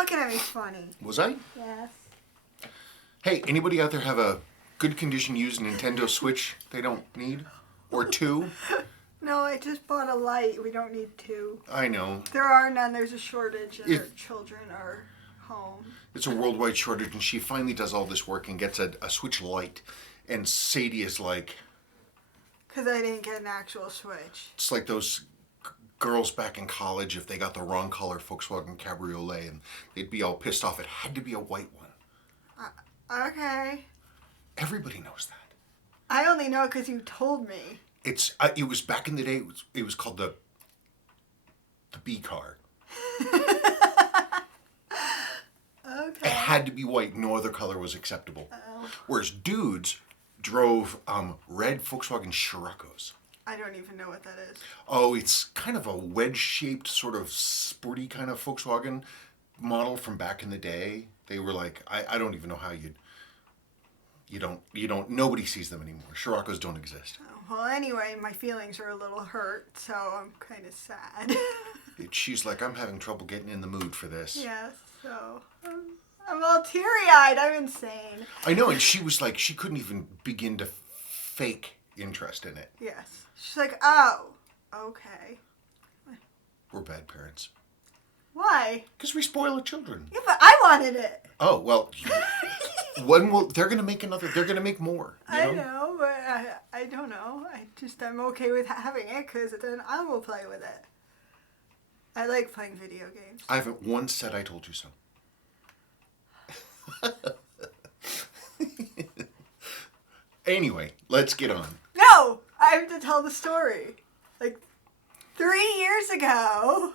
looking at me funny. Was I? Yes. Hey, anybody out there have a good condition used Nintendo Switch they don't need? Or two? No, I just bought a light. We don't need two. I know. There are none. There's a shortage and our children are home. It's a worldwide shortage, and she finally does all this work and gets a Switch Lite. And Sadie is like... Because I didn't get an actual Switch. It's like those girls back in college if they got the wrong color Volkswagen Cabriolet, and they'd be all pissed off. It had to be a white one. Okay. Everybody knows that. I only know because you told me. It was back in the day. It was called the B car. Okay. It had to be white. No other color was acceptable. Oh. Whereas dudes drove red Volkswagen Scirocco's. I don't even know what that is. Oh, it's kind of a wedge-shaped, sort of sporty kind of Volkswagen model from back in the day. They were like, I don't even know how nobody sees them anymore. Scirocco's don't exist. Well, anyway, my feelings are a little hurt, so I'm kind of sad. She's like, I'm having trouble getting in the mood for this. Yes, so I'm all teary-eyed. I'm insane. I know, and she was like, she couldn't even begin to fake interest in it. Yes. She's like, oh, okay. We're bad parents. Why? Because we spoil our children. Yeah, but I wanted it. Oh, well, they're going to make another, they're going to make more. I know, but I don't know. I'm okay with having it because then I will play with it. I like playing video games. I haven't once said I told you so. Anyway, let's get on. No! I have to tell the story. Like, 3 years ago,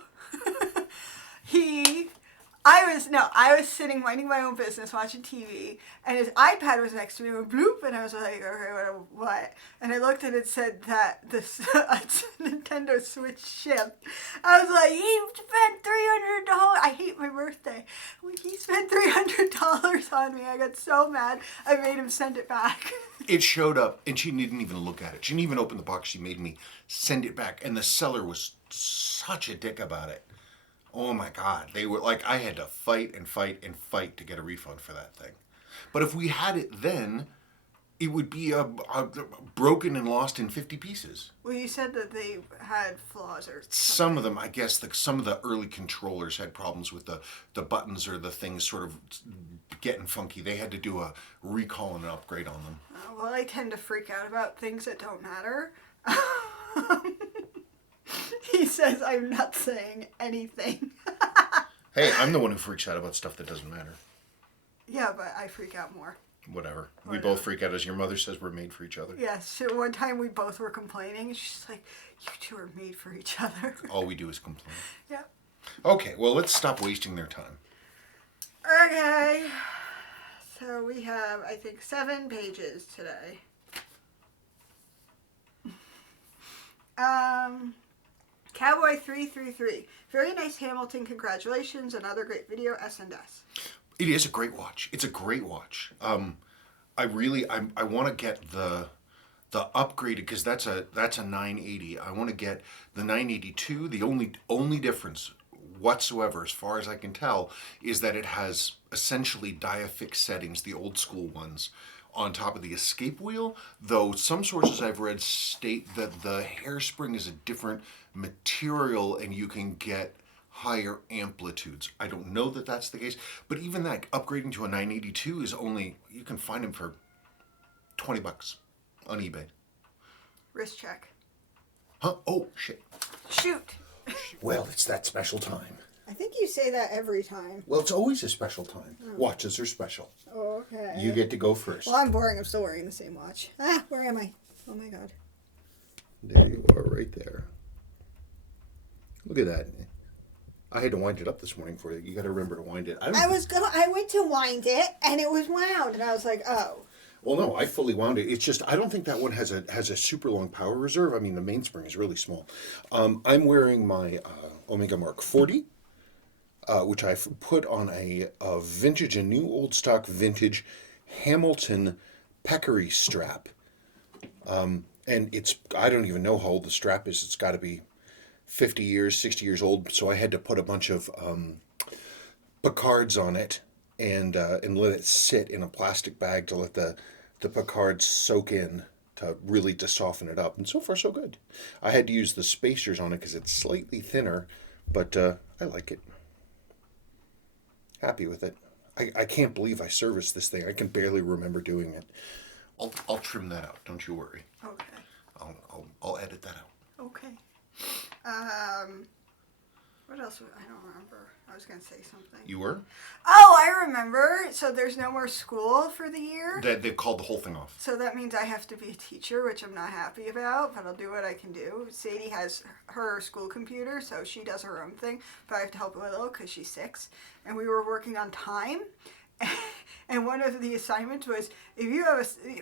I was sitting minding my own business watching TV, and his iPad was next to me, and went bloop, and I was like, okay, what? And I looked and it said that this Nintendo Switch shipped. I was like, he spent $300. I hate my birthday. He spent $300 on me. I got so mad, I made him send it back. It showed up, and she didn't even look at it. She didn't even open the box. She made me send it back, and the seller was such a dick about it. Oh my God. They were like, I had to fight and fight and fight to get a refund for that thing. But if we had it then, it would be broken and lost in 50 pieces. Well, you said that they had flaws or something. Some of them, I guess, some of the early controllers had problems with the buttons or the things sort of getting funky. They had to do a recall and an upgrade on them. Well, I tend to freak out about things that don't matter. He says I'm not saying anything. Hey, I'm the one who freaks out about stuff that doesn't matter. Yeah, but I freak out more. Whatever. We both freak out, as your mother says we're made for each other. Yes, so one time we both were complaining, and she's like, you two are made for each other. All we do is complain. Yeah. Okay, well, let's stop wasting their time. Okay. So we have, I think, 7 pages today. Cowboy 333. Very nice Hamilton. Congratulations. Another great video. S&S. It is a great watch. It's a great watch. I want to get the upgraded, because that's a 980. I want to get the 982. The only difference whatsoever, as far as I can tell, is that it has essentially Diafix settings, the old school ones, on top of the escape wheel, though some sources I've read state that the hairspring is a different material and you can get higher amplitudes. I don't know that that's the case, but even that, upgrading to a 982 is only, you can find them for $20 on eBay. Wrist check. Huh? Oh, shit. Shoot. Well, it's that special time. I think you say that every time. Well, it's always a special time. Oh. Watches are special. Oh, okay. You get to go first. Well, I'm boring. I'm still wearing the same watch. Where am I? Oh my God. There you are, right there. Look at that. I had to wind it up this morning for you. You got to remember to wind it. I went to wind it, and it was wound, and I was like, oh. Well, no, I fully wound it. It's just, I don't think that one has a super long power reserve. I mean, the mainspring is really small. I'm wearing my Omega Mark 40, which I've put on a vintage, a new old stock vintage Hamilton Peccary strap. And it's, I don't even know how old the strap is. It's got to be 50 years, 60 years old. So I had to put a bunch of picards on it and let it sit in a plastic bag to let the picards soak in to soften it up. And so far, so good. I had to use the spacers on it because it's slightly thinner, but I like it. Happy with it. I can't believe I serviced this thing. I can barely remember doing it. I'll trim that out. Don't you worry. Okay. I'll edit that out. Okay. What else? I don't remember. I was going to say something. You were? Oh, I remember. So there's no more school for the year. They called the whole thing off. So that means I have to be a teacher, which I'm not happy about, but I'll do what I can do. Sadie has her school computer, so she does her own thing, but I have to help a little because she's 6. And we were working on time. And one of the assignments was, if you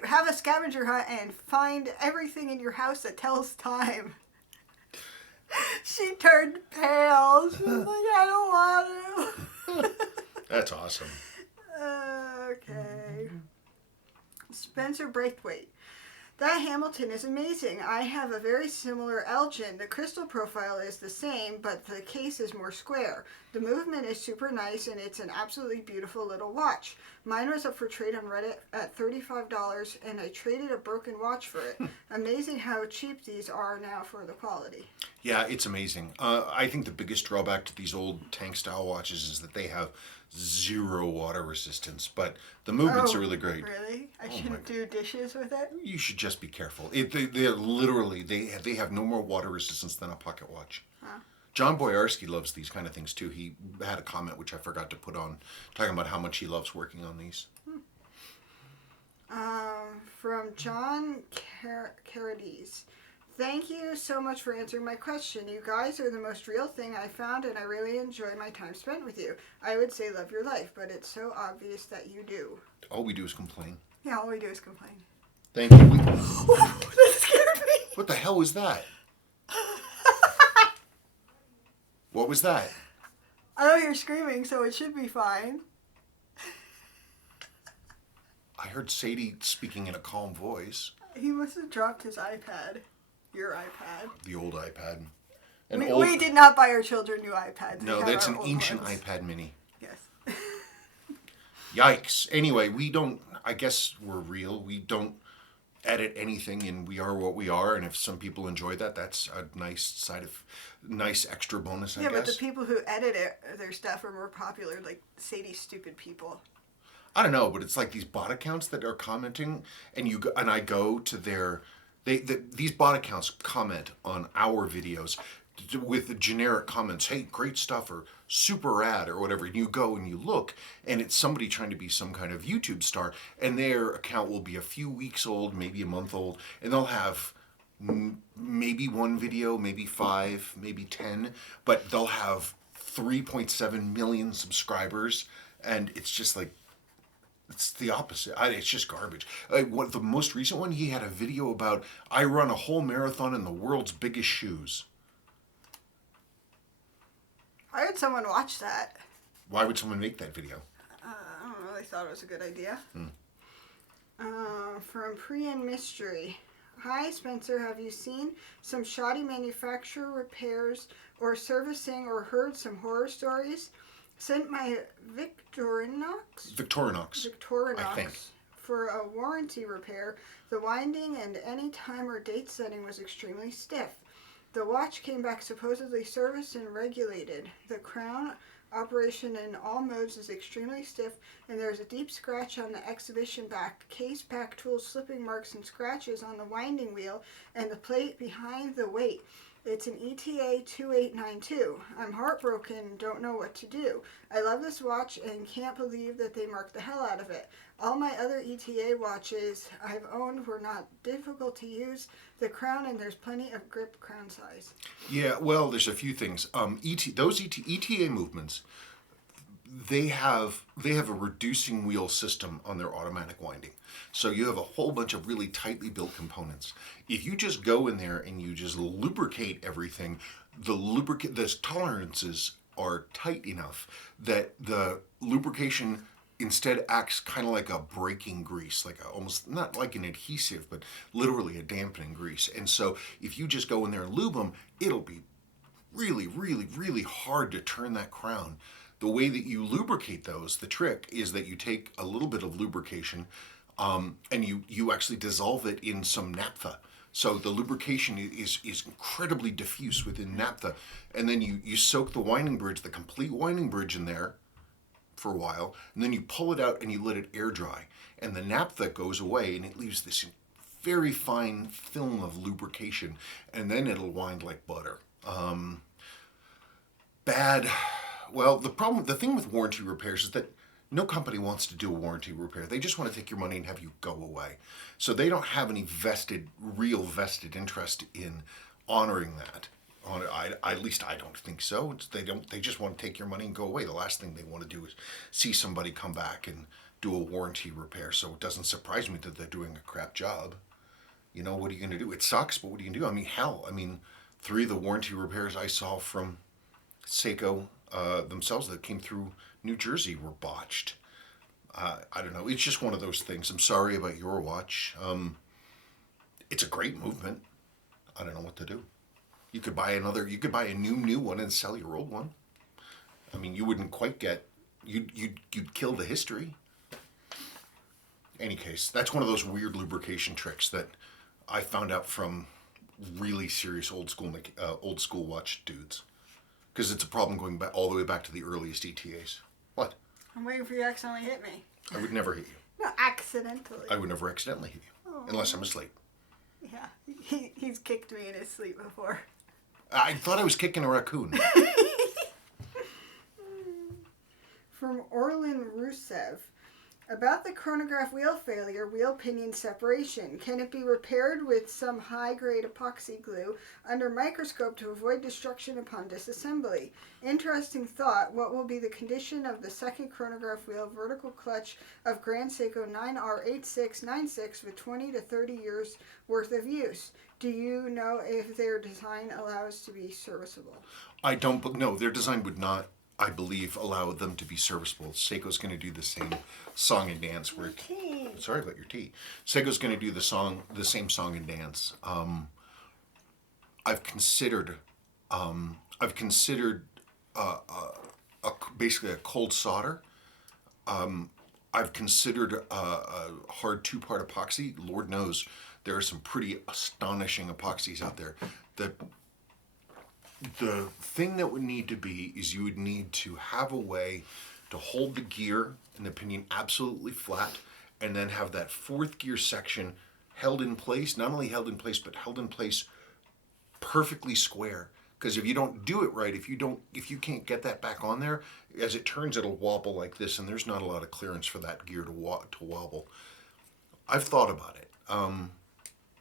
have a scavenger hunt and find everything in your house that tells time. She turned pale. She was like, I don't want to. That's awesome. Okay. Spencer Braithwaite. That Hamilton is amazing. I have a very similar Elgin. The crystal profile is the same, but the case is more square. The movement is super nice, and it's an absolutely beautiful little watch. Mine was up for trade on Reddit at $35, and I traded a broken watch for it. Amazing how cheap these are now for the quality. Yeah, it's amazing. I think the biggest drawback to these old tank-style watches is that they have 0 water resistance, but the movements are really great. Really? I shouldn't do dishes with it? You should just be careful. They're literally, they have no more water resistance than a pocket watch. Huh. John Boyarsky loves these kind of things too. He had a comment which I forgot to put on, talking about how much he loves working on these. From John Carades. Thank you so much for answering my question. You guys are the most real thing I found, and I really enjoy my time spent with you. I would say love your life, but it's so obvious that you do. All we do is complain. Yeah, all we do is complain. Thank you. That scared me. What the hell was that? What was that? I know you're screaming, so it should be fine. I heard Sadie speaking in a calm voice. He must have dropped his iPad. Your iPad. The old iPad. We did not buy our children new iPads. No, that's an ancient iPad mini. Yes. Yikes. Anyway, I guess we're real. We don't edit anything, and we are what we are, and if some people enjoy that, that's a nice extra bonus, I guess. Yeah, but the people who edit their stuff are more popular, like Sadie's stupid people. I don't know, but it's like these bot accounts that are commenting, and I go to their... These bot accounts comment on our videos with generic comments, hey, great stuff, or super rad, or whatever. And you go and you look, and it's somebody trying to be some kind of YouTube star, and their account will be a few weeks old, maybe a month old, and they'll have maybe 1 video, maybe 5, maybe 10, but they'll have 3.7 million subscribers, and it's just like, it's the opposite. It's just garbage. The most recent one, he had a video about, I run a whole marathon in the world's biggest shoes. Why would someone watch that? Why would someone make that video? I don't know. They thought it was a good idea. From Priyan Mystery. Hi, Spencer. Have you seen some shoddy manufacturer repairs or servicing or heard some horror stories? Sent my Victorinox I think. For a warranty repair. The winding and any time or date setting was extremely stiff. The watch came back supposedly serviced and regulated. The crown operation in all modes is extremely stiff, and there's a deep scratch on the exhibition back, case back tools, slipping marks and scratches on the winding wheel and the plate behind the weight. It's an ETA 2892. I'm heartbroken, don't know what to do. I love this watch and can't believe that they marked the hell out of it. All my other ETA watches I've owned were not difficult to use. The crown, and there's plenty of grip crown size. Yeah, well, there's a few things. Those ETA movements, they have a reducing wheel system on their automatic winding. So you have a whole bunch of really tightly built components. If you just go in there and you just lubricate everything, the tolerances are tight enough that the lubrication instead acts kind of like a braking grease, almost not like an adhesive, but literally a dampening grease. And so if you just go in there and lube them, it'll be really, really, really hard to turn that crown. the way that you lubricate those, the trick is that you take a little bit of lubrication, and you actually dissolve it in some naphtha. So the lubrication is incredibly diffuse within naphtha, and then you soak the winding bridge, the complete winding bridge, in there for a while, and then you pull it out and you let it air dry, and the naphtha goes away, and it leaves this very fine film of lubrication, and then it'll wind like butter. Bad. Well, the thing with warranty repairs is that no company wants to do a warranty repair. They just want to take your money and have you go away. So they don't have any real vested interest in honoring that. At least I don't think so. They just want to take your money and go away. The last thing they want to do is see somebody come back and do a warranty repair. So it doesn't surprise me that they're doing a crap job. You know, what are you going to do? It sucks, but what are you going to do? I mean, hell, 3 of the warranty repairs I saw from Seiko themselves that came through New Jersey were botched. I don't know. It's just one of those things. I'm sorry about your watch. It's a great movement. I don't know what to do. You could buy a new one and sell your old one. I mean, you wouldn't quite get, you'd kill the history. Any case, that's one of those weird lubrication tricks that I found out from really serious old school watch dudes. Because it's a problem going back all the way back to the earliest ETAs. What? I'm waiting for you to accidentally hit me. I would never hit you. No, accidentally. I would never accidentally hit you. Oh. Unless I'm asleep. Yeah, he's kicked me in his sleep before. I thought I was kicking a raccoon. From Orlin Rusev. About the chronograph wheel failure, wheel pinion separation. Can it be repaired with some high-grade epoxy glue under microscope to avoid destruction upon disassembly? Interesting thought. What will be the condition of the second chronograph wheel vertical clutch of Grand Seiko 9R8696 with 20 to 30 years worth of use? Do you know if their design allows to be serviceable? I don't know. Their design would not, I believe, allow them to be serviceable. Seiko's going to do the same song and dance. Sorry about your tea. Seiko's going to do the same song and dance. I've considered basically a cold solder. I've considered a hard 2-part epoxy. Lord knows there are some pretty astonishing epoxies out there. The thing that would need to be is you would need to have a way to hold the gear and the pinion absolutely flat, and then have that 4th gear section held in place, not only held in place, but held in place perfectly square. Because if you don't do it right, if you can't get that back on there, as it turns, it'll wobble like this, and there's not a lot of clearance for that gear to wobble. I've thought about it.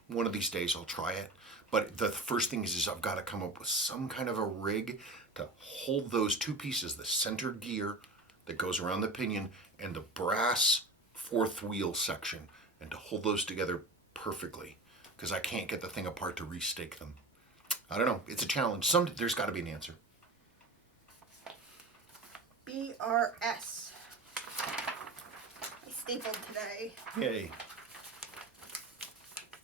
One of these days I'll try it. But the first thing is I've got to come up with some kind of a rig to hold those 2 pieces, the center gear that goes around the pinion and the brass 4th wheel section, and to hold those together perfectly, because I can't get the thing apart to restake them. I don't know. It's a challenge. There's got to be an answer. BRS. I stapled today. Yay.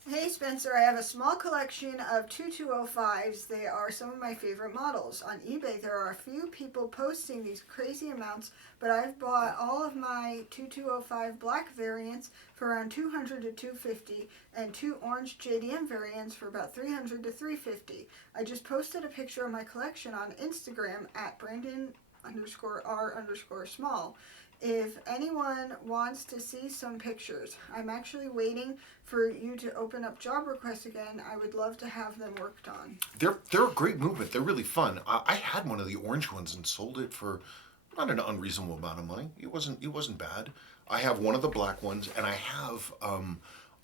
Hey Spencer, I have a small collection of 2205s. They are some of my favorite models. On eBay there are a few people posting these crazy amounts, but I've bought all of my 2205 black variants for around $200 to $250 and 2 orange JDM variants for about $300 to $350. I just posted a picture of my collection on Instagram at Brandon_R_small. If anyone wants to see some pictures, I'm actually waiting for you to open up job requests again. I would love to have them worked on. They're a great movement. They're really fun. I had one of the orange ones and sold it for not an unreasonable amount of money. It wasn't bad. I have one of the black ones, and I have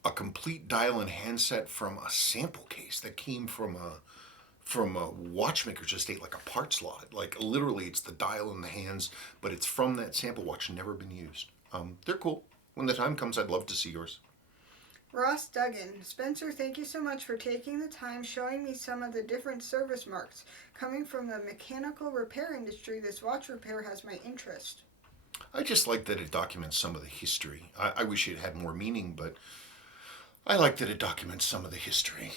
a complete dial and handset from a sample case that came from a watchmaker's estate, like a parts lot. Like literally it's the dial and the hands, but it's from that sample watch, never been used. They're cool. When the time comes, I'd love to see yours. Ross Duggan. Spencer, thank you so much for taking the time showing me some of the different service marks. Coming from the mechanical repair industry, this watch repair has my interest. I just like that it documents some of the history. I wish it had more meaning, but I like that it documents some of the history.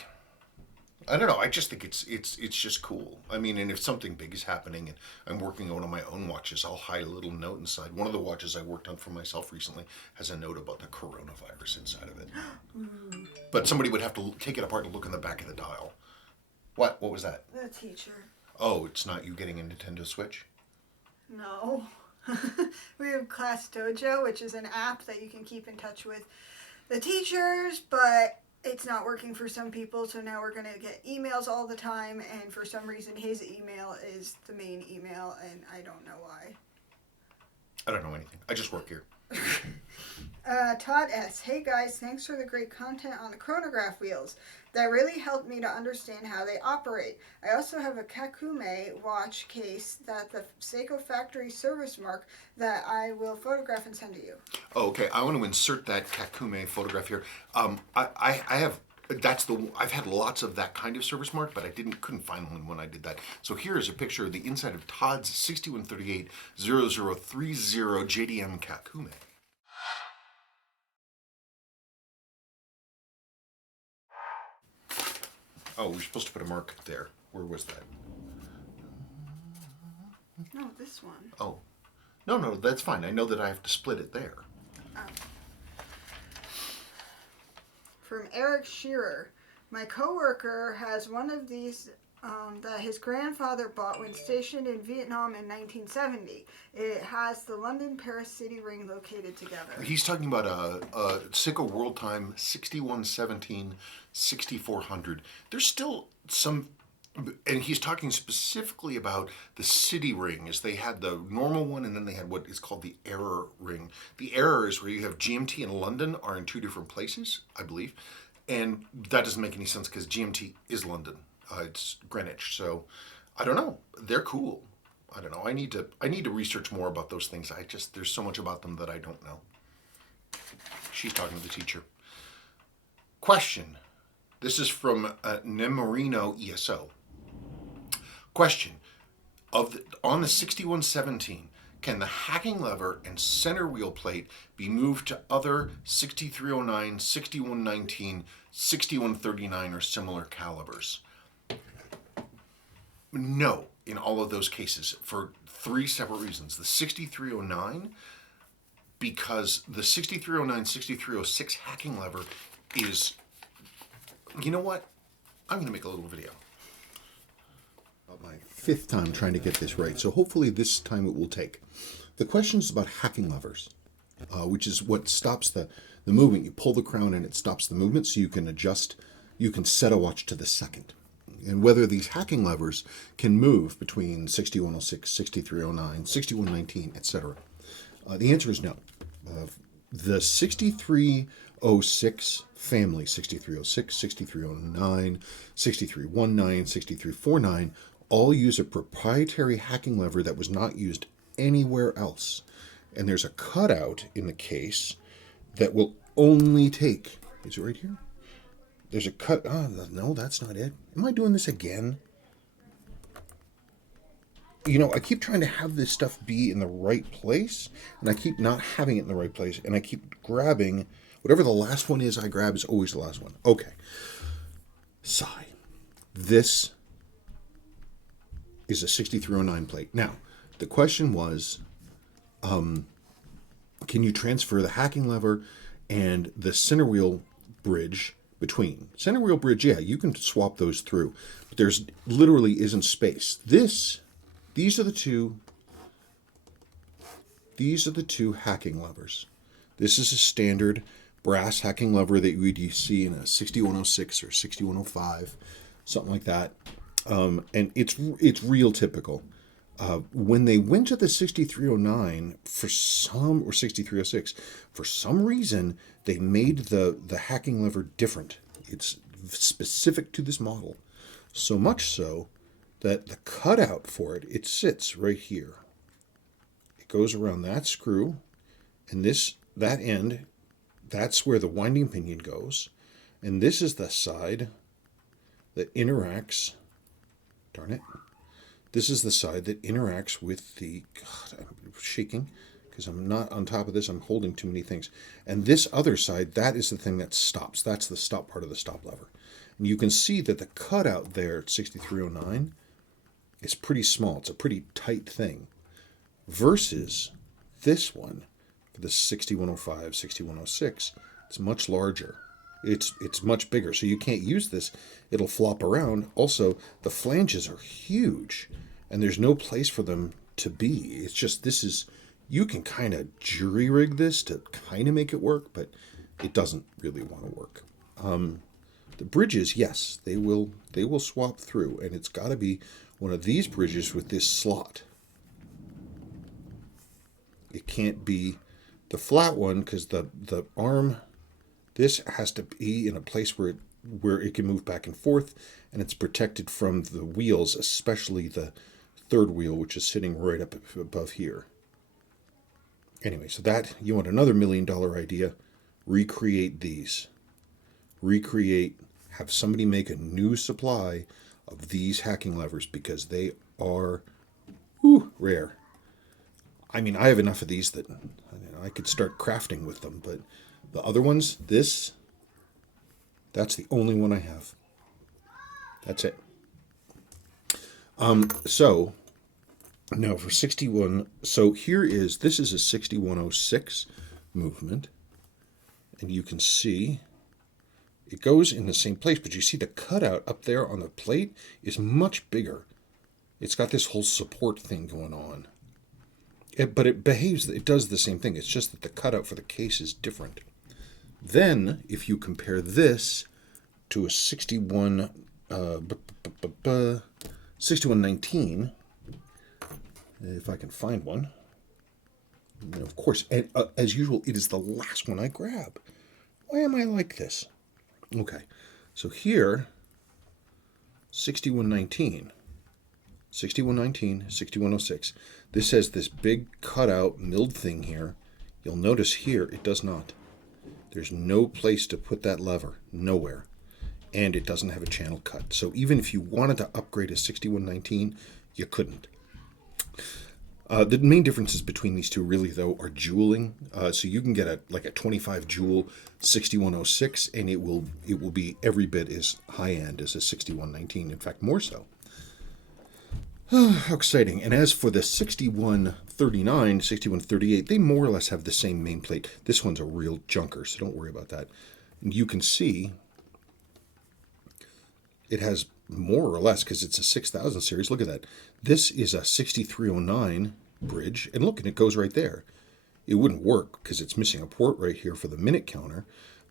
I don't know. I just think it's just cool. I mean, and if something big is happening and I'm working on one of my own watches, I'll hide a little note inside. One of the watches I worked on for myself recently has a note about the coronavirus inside of it. But somebody would have to take it apart and look in the back of the dial. What? What was that? The teacher. Oh, it's not you getting a Nintendo Switch? No. We have Class Dojo, which is an app that you can keep in touch with the teachers, but it's not working for some people, so now we're going to get emails all the time, and for some reason his email is the main email, and I don't know why. I don't know anything. I just work here. Todd S. Hey guys, thanks for the great content on the chronograph wheels. That really helped me to understand how they operate. I also have a Kakume watch case that the Seiko factory service mark that I will photograph and send to you. Oh, okay. I want to insert that Kakume photograph here. I have I've had lots of that kind of service mark, but I couldn't find one when I did that. So here is a picture of the inside of Todd's 6138 0030 JDM Kakume. Oh, we're supposed to put a mark there. Where was that? No, this one. Oh. No, that's fine. I know that I have to split it there. Oh. From Eric Shearer. My coworker has one of these that his grandfather bought when stationed in Vietnam in 1970. It has the London-Paris city ring located together. He's talking about a Seiko World Time 6117 6400. There's still some, and he's talking specifically about the city ring, as they had the normal one and then they had what is called the error ring. The error is where you have GMT and London are in two different places, I believe, and that doesn't make any sense because GMT is London. It's Greenwich, so I don't know. They're cool. I don't know. I need to research more about those things. There's so much about them that I don't know. She's talking to the teacher. Question. This is from Nemorino ESO. Question. On the 6117, can the hacking lever and center wheel plate be moved to other 6309, 6119, 6139 or similar calibers? No, in all of those cases, for three separate reasons. The 6309, because the 6309, 6306 hacking lever is, you know what? I'm going to make a little video. My fifth time trying to get this right, so hopefully this time it will take. The question is about hacking levers, which is what stops the movement. You pull the crown and it stops the movement, so you can adjust, you can set a watch to the second. And whether these hacking levers can move between 6106, 6309, 6119, etc. The answer is no. The 6306 family, 6306, 6309, 6319, 6349, all use a proprietary hacking lever that was not used anywhere else. And there's a cutout in the case that will only take, is it right here? There's a cut. Oh, no, that's not it. Am I doing this again? You know, I keep trying to have this stuff be in the right place, and I keep not having it in the right place, and I keep grabbing whatever the last one is I grab is always the last one. Okay. Sigh. This is a 6309 plate. Now, the question was, can you transfer the hacking lever and the center wheel bridge between? Center wheel bridge, yeah, you can swap those through, but there's literally isn't space. These are the two hacking levers. This is a standard brass hacking lever that you would see in a 6106 or 6105, something like that. And it's real typical. When they went to the 6309 or 6306, for some reason, they made the hacking lever different. It's specific to this model. So much so that the cutout for it sits right here. It goes around that screw, and that end, that's where the winding pinion goes. And this is the side that interacts, darn it, this is the side that interacts with the, God, I'm shaking because I'm not on top of this. I'm holding too many things. And this other side, that is the thing that stops. That's the stop part of the stop lever. And you can see that the cutout there at 6309 is pretty small. It's a pretty tight thing. Versus this one, for the 6105, 6106, it's much larger. It's much bigger, so you can't use this. It'll flop around. Also, the flanges are huge, and there's no place for them to be. It's just, you can kind of jury rig this to kind of make it work, but it doesn't really want to work. The bridges, yes, they will swap through, and it's got to be one of these bridges with this slot. It can't be the flat one, because the arm, this has to be in a place where it can move back and forth, and it's protected from the wheels, especially the third wheel, which is sitting right up above here. Anyway, so that, you want another $1 million idea, recreate these. Have somebody make a new supply of these hacking levers, because they are rare. I mean, I have enough of these that I could start crafting with them, but the other ones, that's the only one I have. That's it. So now for 61, so this is a 6106 movement, and you can see it goes in the same place, but you see the cutout up there on the plate is much bigger. It's got this whole support thing going on. But it does the same thing. It's just that the cutout for the case is different. Then, if you compare this to a 6119, if I can find one, and of course, as usual, it is the last one I grab. Why am I like this? Okay, so here, 6119, 6106. This has this big cutout milled thing here. You'll notice here it does not. There's no place to put that lever, nowhere. And it doesn't have a channel cut. So even if you wanted to upgrade a 6119, you couldn't. The main differences between these two really, though, are jeweling. So you can get a 25 jewel 6106, and it will be every bit as high end as a 6119. In fact, more so. How exciting. And as for the 6139, 6138, they more or less have the same main plate. This one's a real junker, so don't worry about that. And you can see it has more or less, because it's a 6000 series. Look at that. This is a 6309 bridge, and look, and it goes right there. It wouldn't work because it's missing a port right here for the minute counter,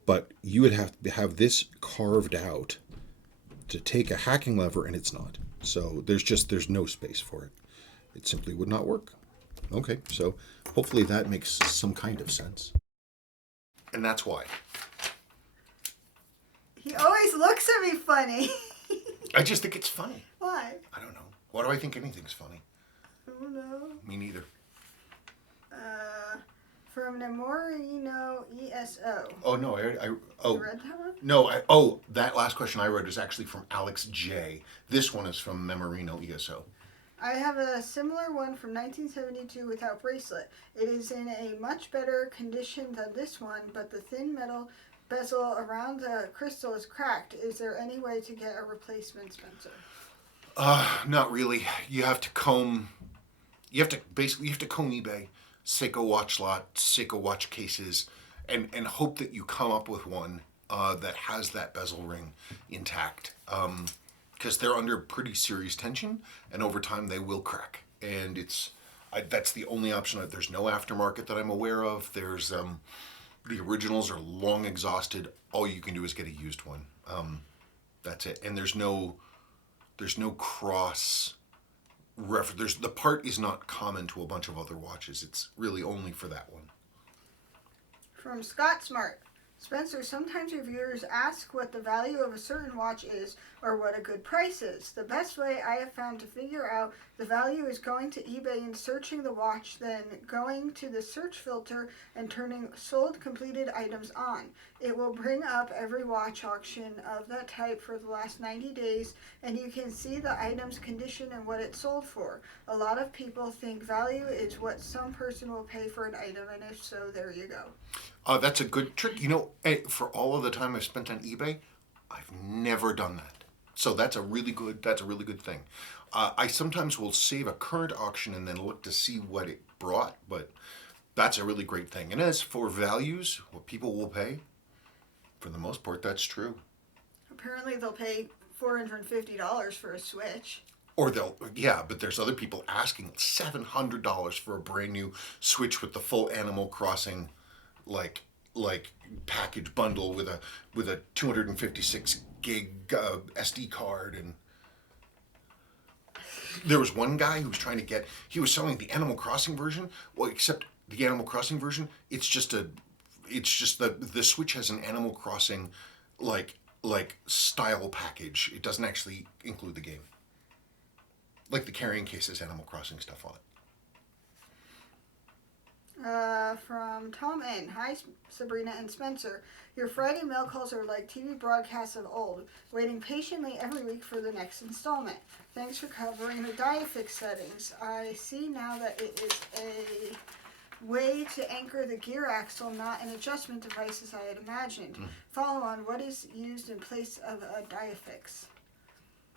but you would have to have this carved out to take a hacking lever, and it's not. So there's no space for it. It simply would not work. Okay, so hopefully that makes some kind of sense. And that's why. He always looks at me funny. I just think it's funny. Why? I don't know. Why do I think anything's funny? I don't know. Me neither. From Nemorino ESO. Oh, no. You read that one? No. That last question I read is actually from Alex J. This one is from Memorino ESO. I have a similar one from 1972 without bracelet. It is in a much better condition than this one, but the thin metal bezel around the crystal is cracked. Is there any way to get a replacement, Spencer? Not really. You have to comb eBay, Seiko Watch Lot, Seiko watch cases, and hope that you come up with one that has that bezel ring intact. Because they're under pretty serious tension, and over time they will crack. And that's the only option. There's no aftermarket that I'm aware of. There's the originals are long exhausted. All you can do is get a used one. That's it. And there's no cross reference. The part is not common to a bunch of other watches. It's really only for that one. From Scott Smart. Spencer, sometimes reviewers ask what the value of a certain watch is or what a good price is. The best way I have found to figure out the value is going to eBay and searching the watch, then going to the search filter and turning sold completed items on. It will bring up every watch auction of that type for the last 90 days, and you can see the item's condition and what it sold for. A lot of people think value is what some person will pay for an item, and if so, there you go. That's a good trick. For all of the time I've spent on eBay, I've never done that. So that's a really good thing. I sometimes will save a current auction and then look to see what it brought, but that's a really great thing. And as for values, what people will pay, for the most part, that's true. Apparently they'll pay $450 for a Switch. Or but there's other people asking $700 for a brand new Switch with the full Animal Crossing, like package bundle with a 256 gig SD card. And there was one guy who was he was selling the Animal Crossing version. Well, except the Animal Crossing version, it's just the Switch has an Animal Crossing like style package. It doesn't actually include the game. Like the carrying case has Animal Crossing stuff on it. From Tom N. Hi, Sabrina and Spencer. Your Friday mail calls are like TV broadcasts of old, waiting patiently every week for the next installment. Thanks for covering the Diafix settings. I see now that it is a way to anchor the gear axle, not an adjustment device as I had imagined. Follow on, what is used in place of a Diafix?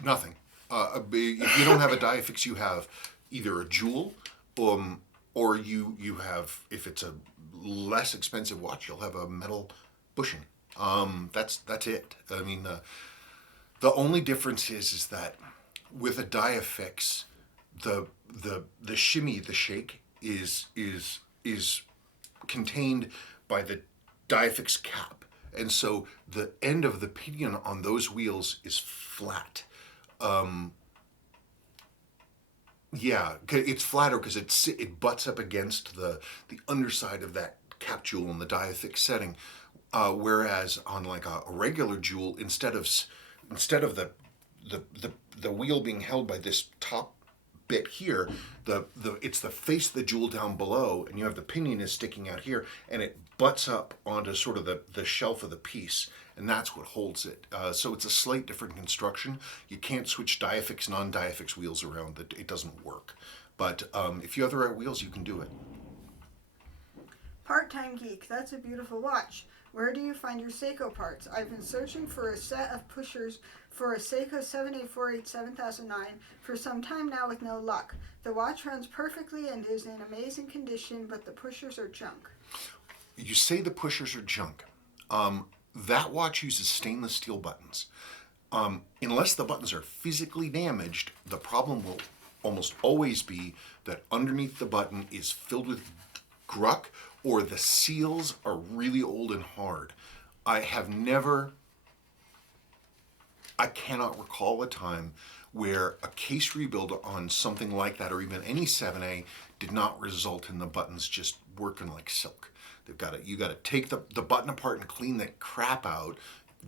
Nothing. If you don't have a Diafix, you have either a Jewel, or you have, if it's a less expensive watch, you'll have a metal bushing. That's it. I mean, the only difference is that with a Diafix, the shimmy, the shake is contained by the Diafix cap, and so the end of the pinion on those wheels is flat. Yeah, it's flatter because it butts up against the underside of that cap jewel in the Diafix setting, whereas on like a regular jewel, instead of the wheel being held by this top bit here, it's the face of the jewel down below, and you have the pinion is sticking out here, and it butts up onto sort of the shelf of the piece, and that's what holds it. So it's a slight different construction. You can't switch Diafix, non-Diafix wheels around. It doesn't work. But if you have the right wheels, you can do it. Part-Time Geek, that's a beautiful watch. Where do you find your Seiko parts? I've been searching for a set of pushers for a Seiko 7848 7009 for some time now with no luck. The watch runs perfectly and is in amazing condition, but the pushers are junk. You say the pushers are junk. That watch uses stainless steel buttons. Unless the buttons are physically damaged, the problem will almost always be that underneath the button is filled with gruck, or the seals are really old and hard. I cannot recall a time where a case rebuild on something like that, or even any 7A, did not result in the buttons just working like silk. You got to take the button apart and clean that crap out,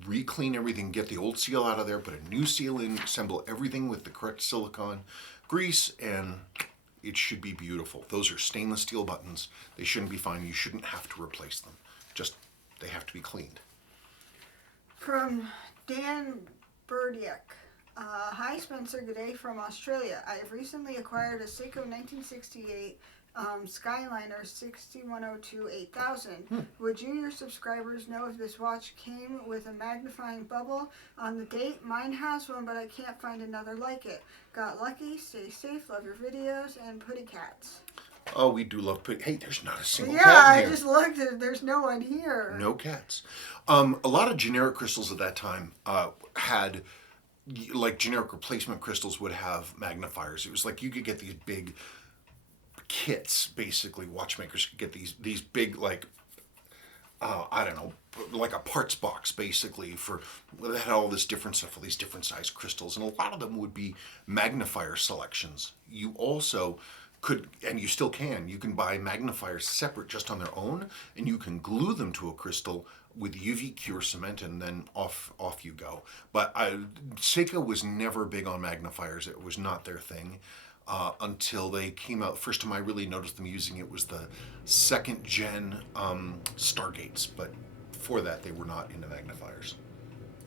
re-clean everything, get the old seal out of there, put a new seal in, assemble everything with the correct silicone grease, and it should be beautiful. Those are stainless steel buttons. They shouldn't be fine. You shouldn't have to replace them. Just, they have to be cleaned. From Dan Burdiak. Hi Spencer, good day from Australia. I have recently acquired a Seiko 1968 Skyliner 6102-8000. Would you, your subscribers, know if this watch came with a magnifying bubble on the date? Mine has one, but I can't find another like it. Got lucky, stay safe, love your videos, and putty cats. Oh, we do love putty. Hey, there's not a single Yeah, cat in I here. just looked at it. There's no one here. No cats. A lot of generic crystals at that time had, like generic replacement crystals would have magnifiers. It was like you could get these big kits, basically. Watchmakers could get these big, like, I don't know, like a parts box, basically, that had all this different stuff, all these different size crystals, and a lot of them would be magnifier selections. You also could, and you still can, you can buy magnifiers separate just on their own, and you can glue them to a crystal with UV cure cement, and then off you go. But Seiko was never big on magnifiers. It was not their thing until they came out. First time I really noticed them using it was the second gen Stargates, but before that they were not into magnifiers.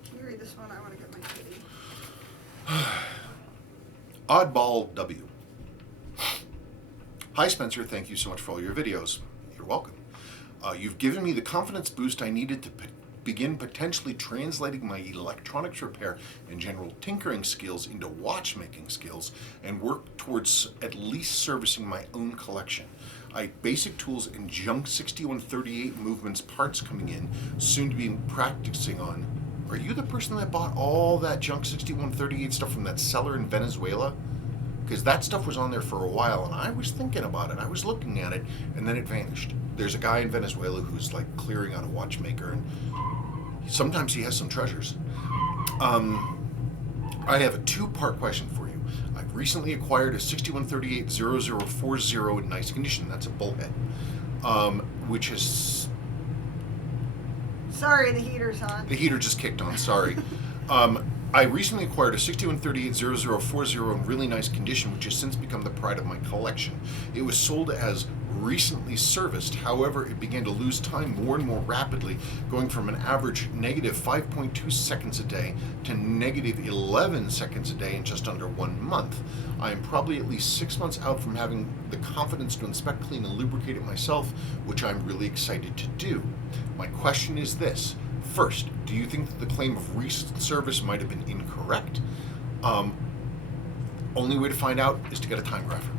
Can you read this one? I want to get my kitty. Oddball W. Hi Spencer, thank you so much for all your videos. You're welcome. You've given me the confidence boost I needed begin potentially translating my electronics repair and general tinkering skills into watchmaking skills and work towards at least servicing my own collection. I basic tools and junk 6138 movements parts coming in, soon to be practicing on. Are you the person that bought all that junk 6138 stuff from that seller in Venezuela? Because that stuff was on there for a while, and I was thinking about it. I was looking at it, and then it vanished. There's a guy in Venezuela who's like clearing out a watchmaker, and sometimes he has some treasures. I have a two-part question for you. I've recently acquired a 6138-0040 in nice condition. That's a bullhead, which is... Sorry, the heater's on. The heater just kicked on, sorry. I recently acquired a 6138-0040 in really nice condition, which has since become the pride of my collection. It was sold as recently serviced, however, it began to lose time more and more rapidly, going from an average negative 5.2 seconds a day to negative 11 seconds a day in just under 1 month. I am probably at least 6 months out from having the confidence to inspect, clean, and lubricate it myself, which I'm really excited to do. My question is this. First, do you think that the claim of recent service might have been incorrect? Only way to find out is to get a time grapher.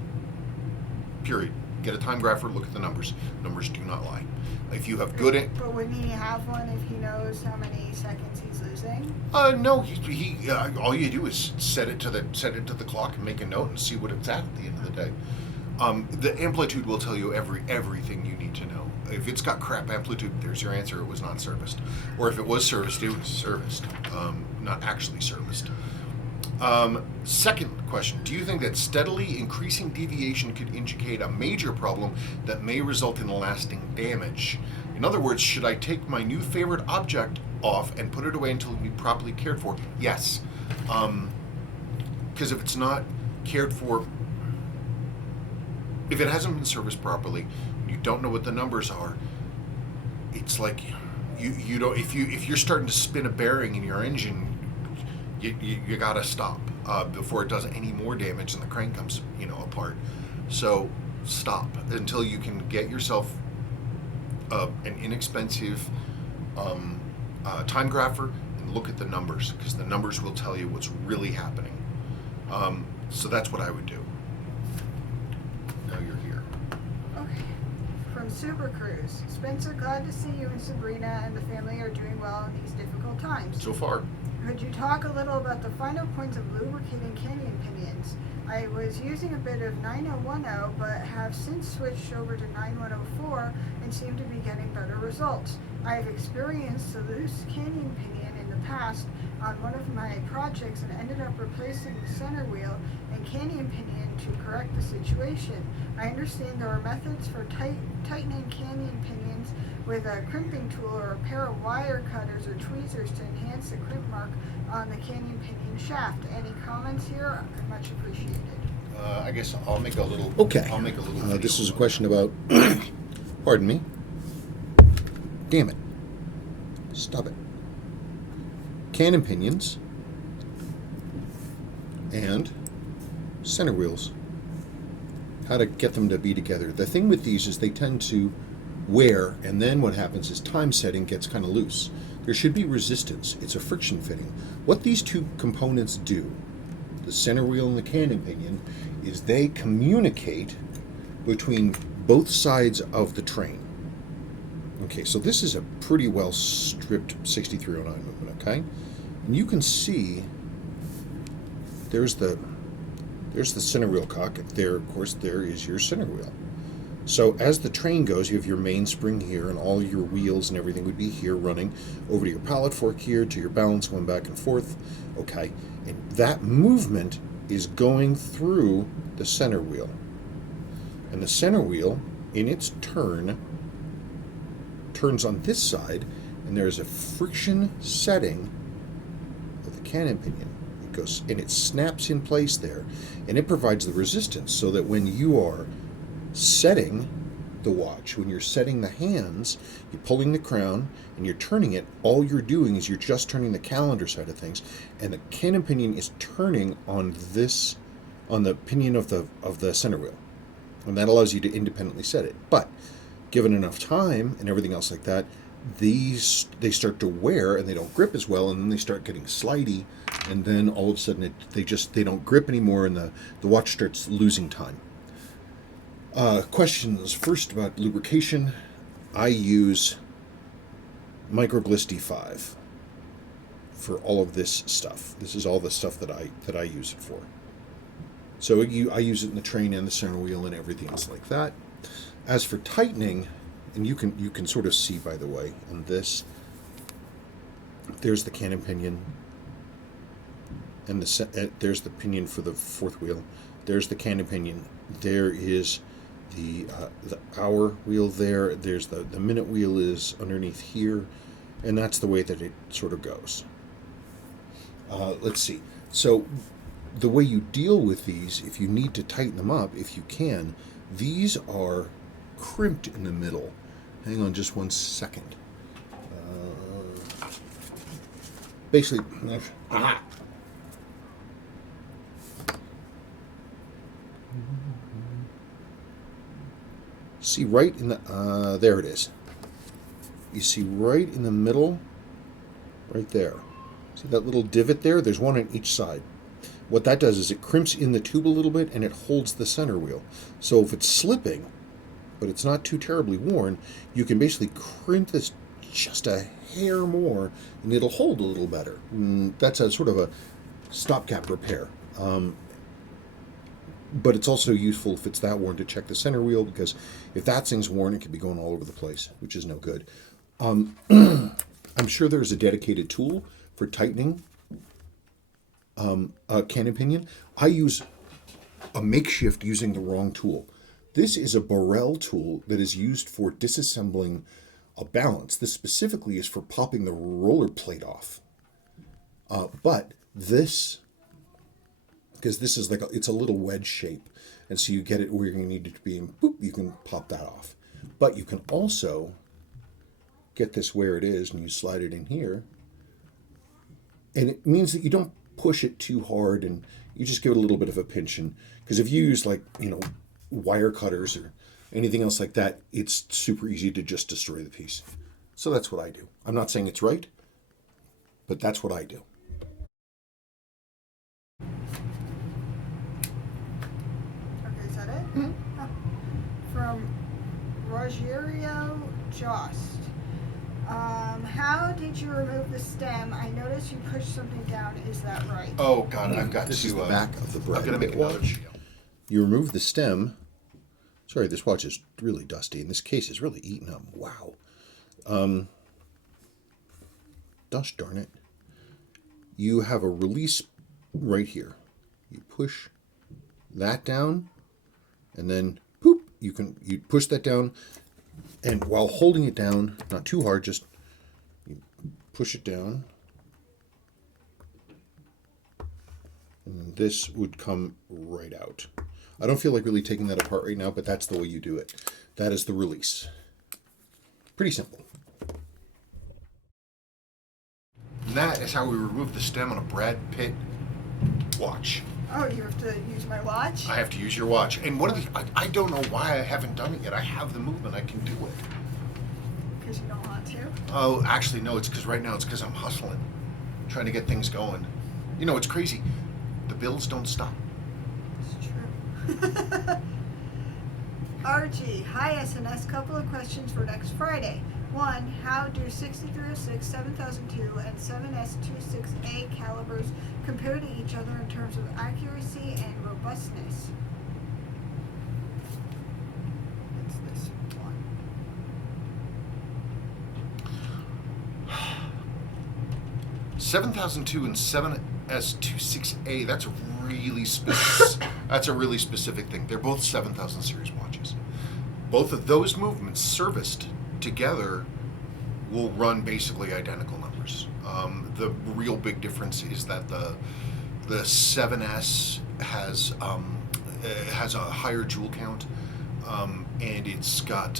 Period. Get a time grapher, look at the numbers. Numbers do not lie. If you have good... But wouldn't he have one if he knows how many seconds he's losing? No. He all you do is set it to the clock and make a note and see what it's at the end of the day. The amplitude will tell you everything you need to know. If it's got crap amplitude, there's your answer. It was not serviced. Or if it was serviced, it was serviced, not actually serviced. Second question, do you think that steadily increasing deviation could indicate a major problem that may result in lasting damage? In other words, should I take my new favorite object off and put it away until it can be properly cared for? Yes. Because if it's not cared for, if it hasn't been serviced properly, you don't know what the numbers are, it's like you don't, if you're starting to spin a bearing in your engine, you gotta stop before it does any more damage and the crank comes apart. So stop until you can get yourself an inexpensive time grapher and look at the numbers, because the numbers will tell you what's really happening. So that's what I would do. Now you're here. Okay. From Super Cruise. Spencer, glad to see you and Sabrina and the family are doing well in these difficult times. So far. Could you talk a little about the final points of lubricating canyon pinions? I was using a bit of 9010, but have since switched over to 9104 and seem to be getting better results. I have experienced a loose canyon pinion in the past on one of my projects and ended up replacing the center wheel and canyon pinion to correct the situation. I understand there are methods for tightening canyon pinions with a crimping tool or a pair of wire cutters or tweezers to enhance the crimp mark on the canyon pinion shaft. Any comments here? Much appreciated. I guess I'll make a little. Okay. I'll make a little. This is a question about. Pardon me. Damn it. Stop it. Cannon pinions and center wheels. How to get them to be together. The thing with these is they tend to wear, and then what happens is time setting gets kind of loose. There should be resistance. It's a friction fitting. What these two components do, the center wheel and the cannon pinion, is they communicate between both sides of the train. Okay, so this is a pretty well stripped 6309 movement, okay? And you can see there's the center wheel cock. There, of course, there is your center wheel. So as the train goes, you have your mainspring here, and all your wheels and everything would be here running over to your pallet fork here, to your balance going back and forth. Okay, and that movement is going through the center wheel. And the center wheel, in its turn, turns on this side, and there's a friction setting of the cannon pinion. It goes, and it snaps in place there, and it provides the resistance so that when you are setting the watch, when you're setting the hands, you're pulling the crown and you're turning it, all you're doing is you're just turning the calendar side of things, and the cannon pinion is turning on this, on the pinion of the center wheel, and that allows you to independently set it. But given enough time and everything else like that, these, they start to wear and they don't grip as well, and then they start getting slidey, and then all of a sudden they don't grip anymore, and the watch starts losing time. Questions first about lubrication. I use Microgliss D5 for all of this stuff. This is all the stuff that I use it for. So I use it in the train and the center wheel and everything else like that. As for tightening, and you can sort of see, by the way, on this, there's the cannon pinion, and there's the pinion for the fourth wheel. There's the cannon pinion. There is the hour wheel there. There's the minute wheel is underneath here, and that's the way that it sort of goes. Let's see. So the way you deal with these, if you need to tighten them up, if you can, these are crimped in the middle. Hang on just 1 second. Basically, see right in the, there it is. You see right in the middle, right there. See that little divot there? There's one on each side. What that does is it crimps in the tube a little bit and it holds the center wheel. So if it's slipping, but it's not too terribly worn, you can basically crimp this just a hair more and it'll hold a little better. That's a sort of a stopgap repair. But it's also useful if it's that worn to check the center wheel, because if that thing's worn, it could be going all over the place, which is no good. I'm sure there's a dedicated tool for tightening a cannon pinion. I use a makeshift using the wrong tool. This is a Borel tool that is used for disassembling a balance. This specifically is for popping the roller plate off. But this, because this is like it's a little wedge shape, and so you get it where you need it to be, and boop, you can pop that off. But you can also get this where it is, and you slide it in here, and it means that you don't push it too hard, and you just give it a little bit of a pinch. And because if you use, like, wire cutters or anything else like that, it's super easy to just destroy the piece. So that's what I do. I'm not saying it's right, but that's what I do. Okay, is that it? Mm-hmm. Oh. From Rogerio Jost. How did you remove the stem? I noticed you pushed something down. Is that right? Oh God, I've got this to. Is the back of the I'm gonna make another video. You remove the stem. Sorry, this watch is really dusty, and this case is really eaten up. Wow. Gosh darn it. You have a release right here. You push that down, and then poop. You push that down, and while holding it down, not too hard, just you push it down, and this would come right out. I don't feel like really taking that apart right now, but that's the way you do it. That is the release. Pretty simple. And that is how we remove the stem on a Brad Pitt watch. Oh, you have to use my watch? I have to use your watch. And one of the, I don't know why I haven't done it yet. I have the movement. I can do it. Because you don't want to? Oh, actually, no. It's because right now it's because I'm hustling, trying to get things going. It's crazy. The bills don't stop. It's true. RG, hi SNS, couple of questions for next Friday. One, how do 6306, 7002, and 7S26A calibers compare to each other in terms of accuracy and robustness? It's this one. $7,002 and 7S26A. That's a really specific thing. They're both 7000 series watches. Both of those movements serviced together will run basically identical numbers. The real big difference is that the 7S has a higher joule count, and it's got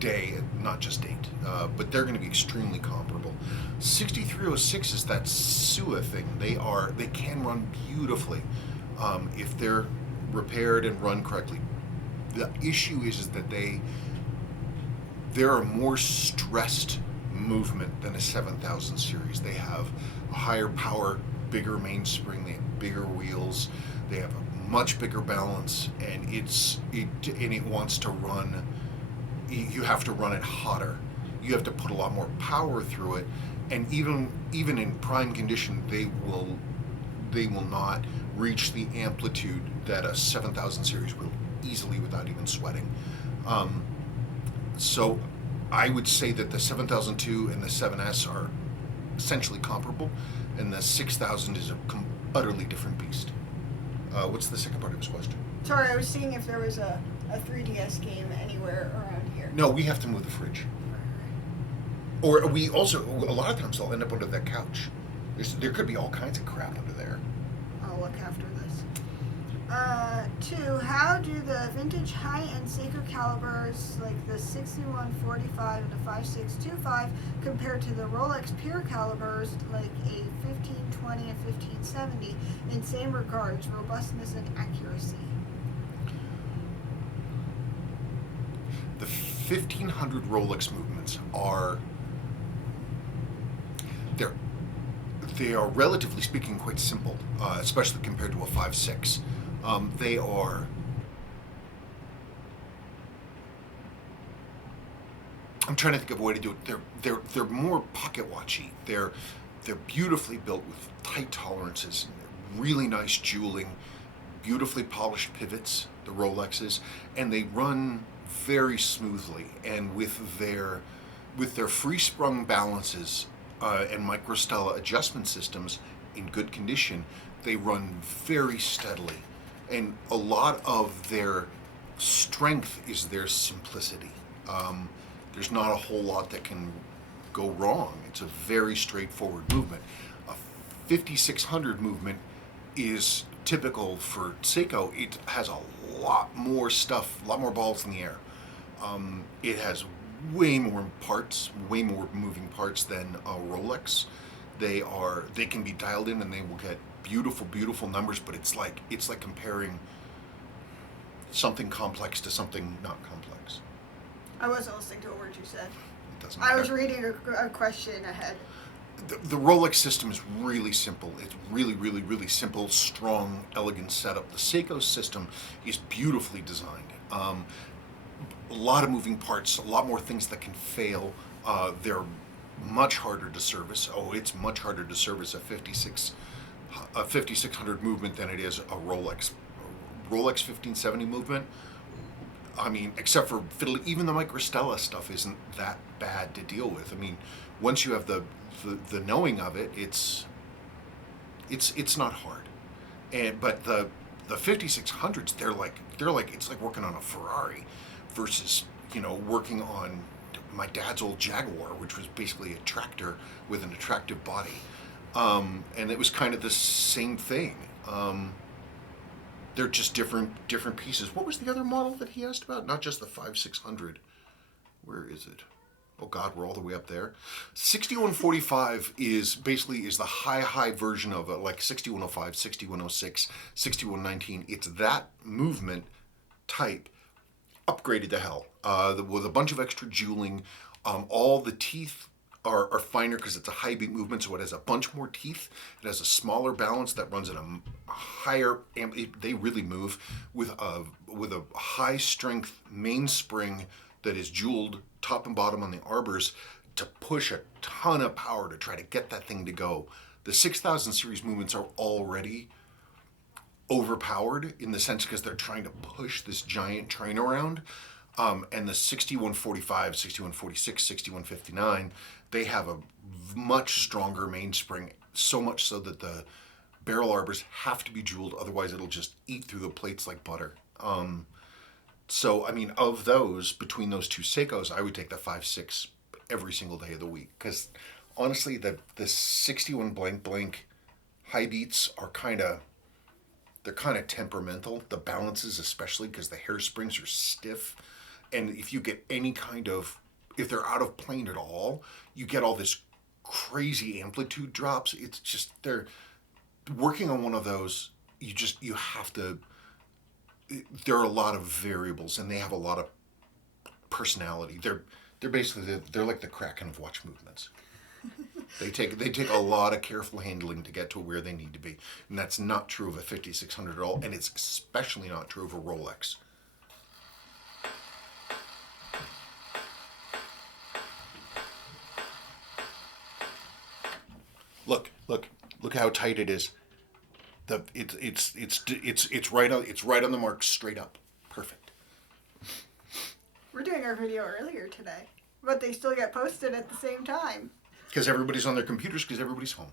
day, not just date. But they're going to be extremely comparable. 6306 is that SUA thing. They can run beautifully if they're repaired and run correctly. The issue is that they're a more stressed movement than a 7000 series. They have a higher power, bigger mainspring, they have bigger wheels, they have a much bigger balance, and it wants to run. You have to run it hotter. You have to put a lot more power through it, and even in prime condition, they will not reach the amplitude that a 7000 series will easily without even sweating. So I would say that the 7002 and the 7S are essentially comparable, and the 6000 is a utterly different beast. What's the second part of his question? Sorry, I was seeing if there was a 3DS game anywhere around here. No, we have to move the fridge. Or we also, a lot of times they'll end up under that couch. There could be all kinds of crap under there. I'll look after this. 2, how do the vintage high-end Seiko calibers like the 6145 and the 5625 compare to the Rolex Pure calibers like a 1520 and 1570 in same regards, robustness and accuracy? The 1500 Rolex movements are, they are relatively speaking quite simple, especially compared to a 5.6. They are, I'm trying to think of a way to do it. They're more pocket watchy. They're beautifully built with tight tolerances, really nice jeweling, beautifully polished pivots, the Rolexes, and they run very smoothly. And with their free sprung balances and microstella adjustment systems in good condition, they run very steadily. And a lot of their strength is their simplicity. There's not a whole lot that can go wrong. It's a very straightforward movement. A 5600 movement is typical for Seiko. It has a lot more stuff, a lot more balls in the air. It has way more parts, way more moving parts than a Rolex. They can be dialed in and they will get beautiful numbers, but it's like comparing something complex to something not complex. I wasn't listening to a word you said. It doesn't matter. I was reading a question ahead. The Rolex system is really simple. It's really simple, strong, elegant setup. The Seiko system is beautifully designed. A lot of moving parts, a lot more things that can fail. They're much harder to service. It's much harder to service a 5600 movement than it is a Rolex. Rolex 1570 movement, I mean, except for fiddle, even the microstella stuff isn't that bad to deal with. I mean, once you have the knowing of it, it's not hard. But the 5600s, they're like it's like working on a Ferrari versus working on my dad's old Jaguar, which was basically a tractor with an attractive body. And it was kind of the same thing. They're just different pieces. What was the other model that he asked about? Not just the 5600. Where is it? Oh God, we're all the way up there. 6145 is the high version of it, like 6105, 6106, 6119. It's that movement type upgraded to hell with a bunch of extra jeweling. All the teeth are finer because it's a high beat movement, so it has a bunch more teeth. It has a smaller balance that runs at a higher. They really move with a high strength mainspring that is jeweled top and bottom on the arbors to push a ton of power to try to get that thing to go. The 6000 series movements are already overpowered in the sense because they're trying to push this giant train around. And the 6145, 6146, 6159, they have a much stronger mainspring, so much so that the barrel arbors have to be jeweled, otherwise it'll just eat through the plates like butter. So, I mean, of those, between those two Seikos, I would take the 5.6 every single day of the week. Because, honestly, the 61 blank high beats are they're kind of temperamental. The balances especially, because the hairsprings are stiff. And if you get if they're out of plane at all, you get all this crazy amplitude drops. It's just, they're working on one of those, you have to, there are a lot of variables and they have a lot of personality. They're They're basically they're like the Kraken of watch movements. They take a lot of careful handling to get to where they need to be, and that's not true of a 5600 at all, and it's especially not true of a Rolex. Look how tight it is. It's right on the mark, straight up, perfect. We're doing our video earlier today, but they still get posted at the same time. Because everybody's on their computers, because everybody's home.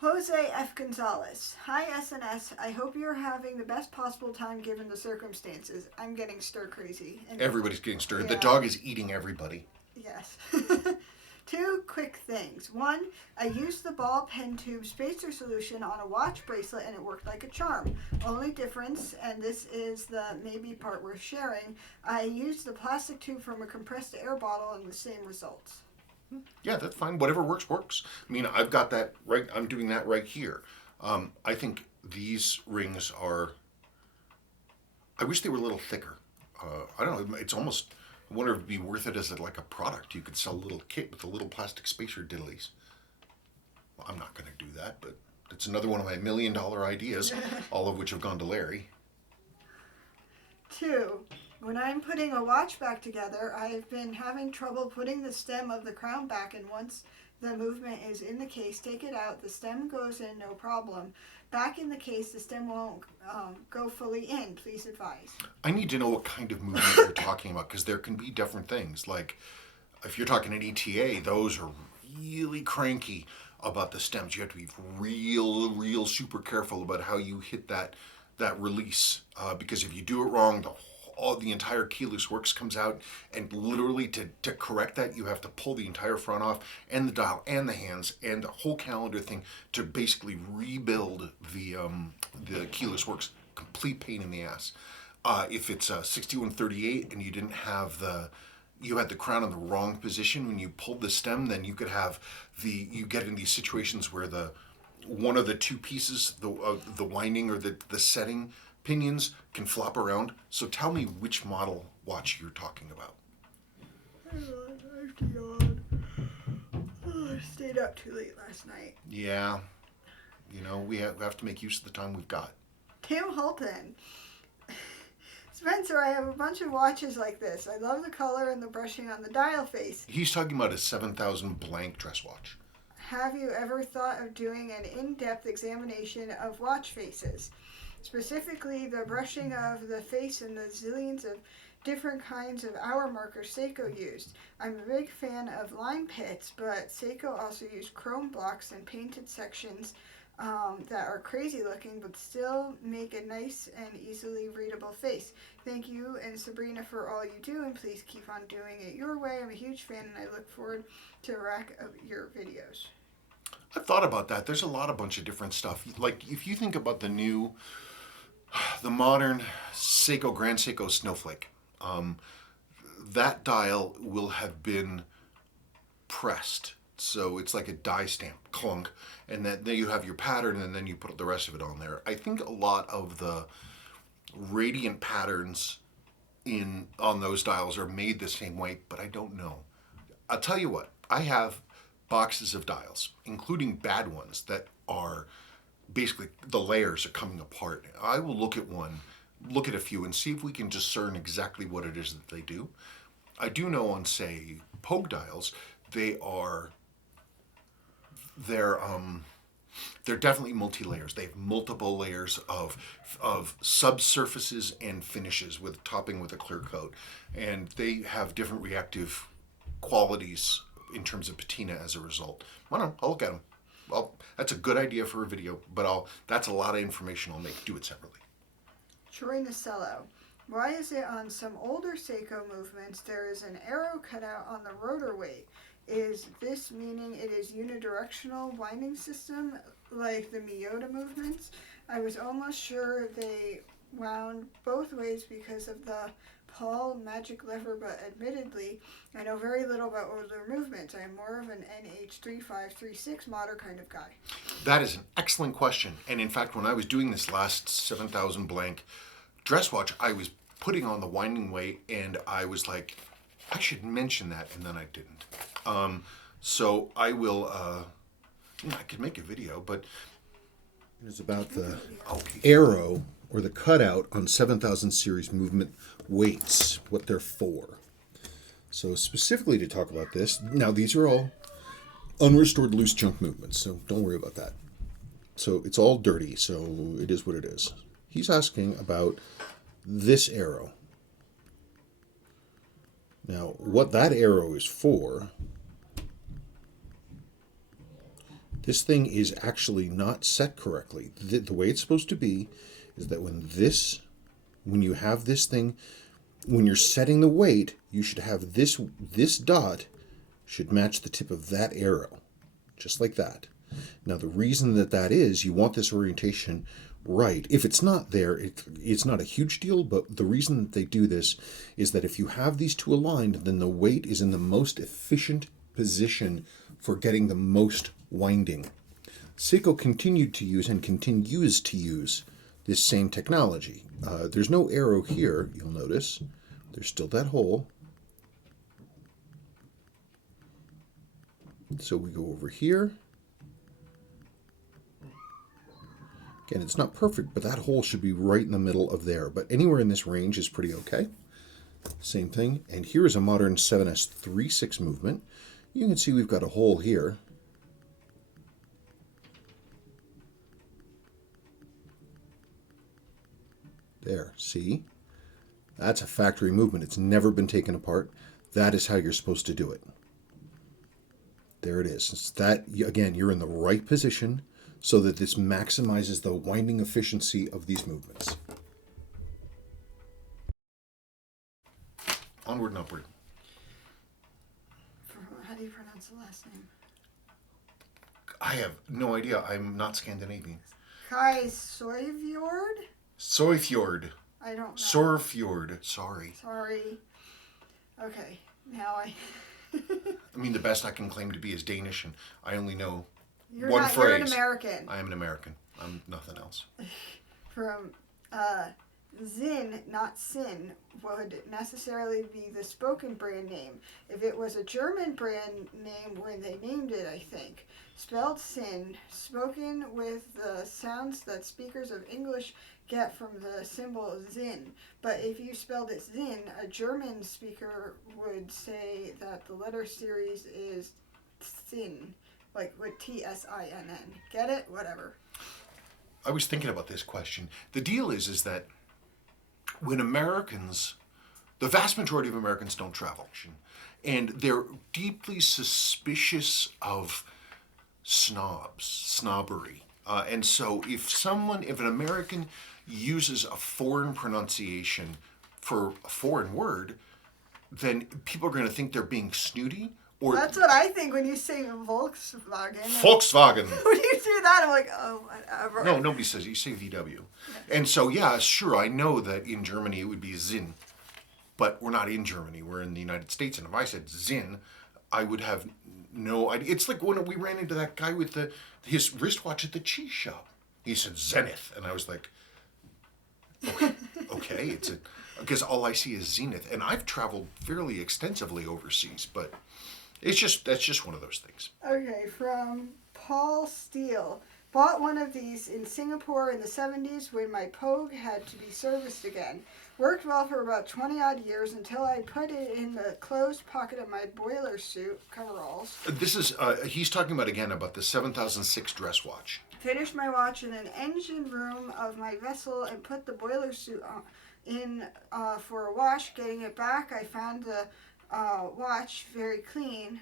Jose F. Gonzalez. Hi, SNS. I hope you're having the best possible time given the circumstances. I'm getting stir crazy. And Everybody's getting stirred. Yeah. The dog is eating everybody. yes. Two quick things. One, I used the ball pen tube spacer solution on a watch bracelet and it worked like a charm. Only difference, and this is the maybe part worth sharing, I used the plastic tube from a compressed air bottle and the same results. Yeah, that's fine. Whatever works, works. I mean, I've got that right. I'm doing that right here. I think these rings are. I wish they were a little thicker. I don't know. It's almost. I wonder if it'd be worth it as like a product. You could sell a little kit with the little plastic spacer diddlies. Well, I'm not going to do that, but it's another one of my $1 million ideas, all of which have gone to Larry. Two, when I'm putting a watch back together, I've been having trouble putting the stem of the crown back, and once the movement is in the case, take it out, the stem goes in, no problem. Back in the case, the stem won't go fully in. Please advise. I need to know what kind of movement you're talking about, because there can be different things. Like, if you're talking an ETA, those are really cranky about the stems. You have to be real super careful about how you hit that release, because if you do it wrong, the entire keyless works comes out, and literally to correct that, you have to pull the entire front off, and the dial, and the hands, and the whole calendar thing to basically rebuild the keyless works. Complete pain in the ass. If it's 6138 and you didn't have you had the crown in the wrong position when you pulled the stem, then you could have you get in these situations where one of the two pieces, the winding or the setting pinions can flop around. So tell me which model watch you're talking about. I stayed up too late last night. Yeah, we have to make use of the time we've got. Tim Holton. Spencer, I have a bunch of watches like this. I love the color and the brushing on the dial face. He's talking about a 7000 blank dress watch. Have you ever thought of doing an in-depth examination of watch faces? Specifically, the brushing of the face and the zillions of different kinds of hour markers Seiko used. I'm a big fan of line pits, but Seiko also used chrome blocks and painted sections that are crazy looking but still make a nice and easily readable face. Thank you and Sabrina for all you do, and please keep on doing it your way. I'm a huge fan and I look forward to a rack of your videos. I've thought about that. There's a bunch of different stuff. Like if you think about the modern Grand Seiko Snowflake, that dial will have been pressed. So it's like a die stamp, clunk, and then you have your pattern, and then you put the rest of it on there. I think a lot of the radiant patterns on those dials are made the same way, but I don't know. I'll tell you what, I have boxes of dials, including bad ones that are basically the layers are coming apart. I will look at a few and see if we can discern exactly what it is that they do. I do know on, say, Pogue dials, they're definitely multi-layers. They have multiple layers of subsurfaces and finishes with topping with a clear coat, and they have different reactive qualities in terms of patina as a result. I don't know. I'll look at them. Well, that's a good idea for a video, but that's a lot of information. I'll do it separately. Troy Nacello. Why is it on some older Seiko movements there is an arrow cut out on the rotor weight? Is this meaning it is unidirectional winding system like the Miyota movements? I was almost sure they wound both ways because of the Paul magic lever, but admittedly, I know very little about older movements. I am more of an NH3536 modder kind of guy. That is an excellent question. And in fact, when I was doing this last 7000 blank dress watch, I was putting on the winding weight, and I was like, I should mention that, and then I didn't. So I will. I could make a video, but It's about the okay. arrow or the cutout on 7000 series movement weights, what they're for. So specifically to talk about this, now these are all unrestored loose junk movements, so don't worry about that. So it's all dirty, so it is what it is. He's asking about this arrow. Now, what that arrow is for, this thing is actually not set correctly. The way it's supposed to be is that when you have this thing, when you're setting the weight, you should have this dot should match the tip of that arrow, just like that. Now, the reason that is, you want this orientation right. If it's not there, it's not a huge deal, but the reason that they do this is that if you have these two aligned, then the weight is in the most efficient position for getting the most winding. Seiko continued to use and continues to use this same technology. There's no arrow here, you'll notice. There's still that hole. So we go over here. Again, it's not perfect, but that hole should be right in the middle of there. But anywhere in this range is pretty okay. Same thing. And here is a modern 7S 3/6 movement. You can see we've got a hole here. There, see? That's a factory movement. It's never been taken apart. That is how you're supposed to do it. There it is. It's that, again, you're in the right position so that this maximizes the winding efficiency of these movements. Onward and upward. How do you pronounce the last name? I have no idea. I'm not Scandinavian. Kai Soyfjord? Soyfjord. I don't know. Sorfjord. Sorry. Sorry. Okay, now I... I mean, the best I can claim to be is Danish, and I only know You're one not, phrase. You're an American. I am an American. I'm nothing else. From Zin, not Sin, would necessarily be the spoken brand name. If it was a German brand name when they named it, I think. Spelled Sin, spoken with the sounds that speakers of English get from the symbol Zin. But if you spelled it Zin, a German speaker would say that the letter series is Sin, like with Tsinn. Get it? Whatever. I was thinking about this question. The deal is that when Americans, the vast majority of Americans don't travel, and they're deeply suspicious of snobbery. And so if an American uses a foreign pronunciation for a foreign word, then people are going to think they're being snooty. Or That's what I think when you say Volkswagen. Volkswagen. When you do that, I'm like, oh, whatever. No, nobody says it. You say VW. And so, yeah, sure, I know that in Germany it would be Zinn. But we're not in Germany. We're in the United States. And if I said Zinn, I would have no idea. It's like when we ran into that guy with his wristwatch at the cheese shop. He said Zenith. And I was like, okay, because all I see is Zenith. And I've traveled fairly extensively overseas, but that's just one of those things. Okay, from Paul Steele. Bought one of these in Singapore in the 70s when my Pogue had to be serviced again. Worked well for about 20 odd years until I put it in the closed pocket of my boiler suit coveralls. This is, he's talking about the 7006 dress watch. Finished my watch in an engine room of my vessel and put the boiler suit in for a wash. Getting it back, I found the wash very clean,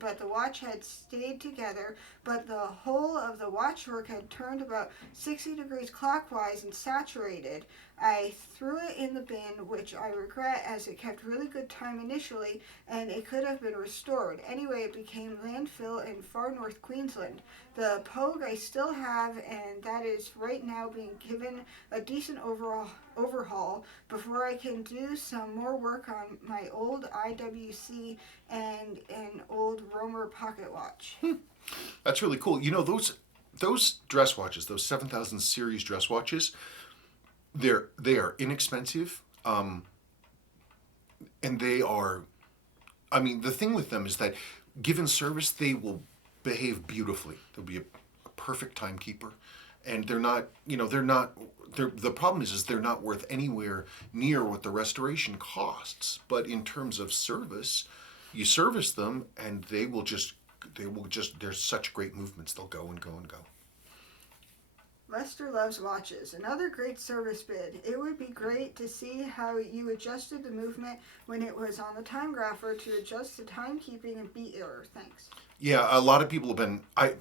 but the watch had stayed together, but the whole of the watchwork had turned about 60 degrees clockwise and saturated. I threw it in the bin, which I regret as it kept really good time initially and it could have been restored. Anyway, it became landfill in far north Queensland. The Pogue I still have, and that is right now being given a decent overhaul before I can do some more work on my old IWC and an old Romer pocket watch. That's really cool. You know, those dress watches, those 7000 series dress watches, they are inexpensive, and they are. I mean, the thing with them is that, given service, they will behave beautifully. They'll be a perfect timekeeper, and they're not. You know, they're not. The problem is they're not worth anywhere near what the restoration costs. But in terms of service, you service them, and they will just. There's such great movements. They'll go and go and go. Lester loves watches. Another great service bid. It would be great to see how you adjusted the movement when it was on the time grapher to adjust the timekeeping and beat error. Thanks. Yeah, a lot of people have been. I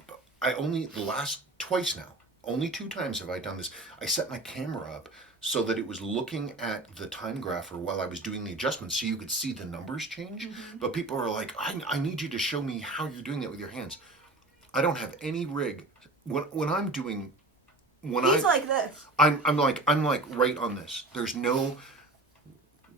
only the last twice now. Only 2 times have I done this. I set my camera up so that it was looking at the time grapher while I was doing the adjustments, so you could see the numbers change. Mm-hmm. But people are like, I need you to show me how you're doing that with your hands. I don't have any rig when I'm doing. He's like this. I'm like right on this. There's no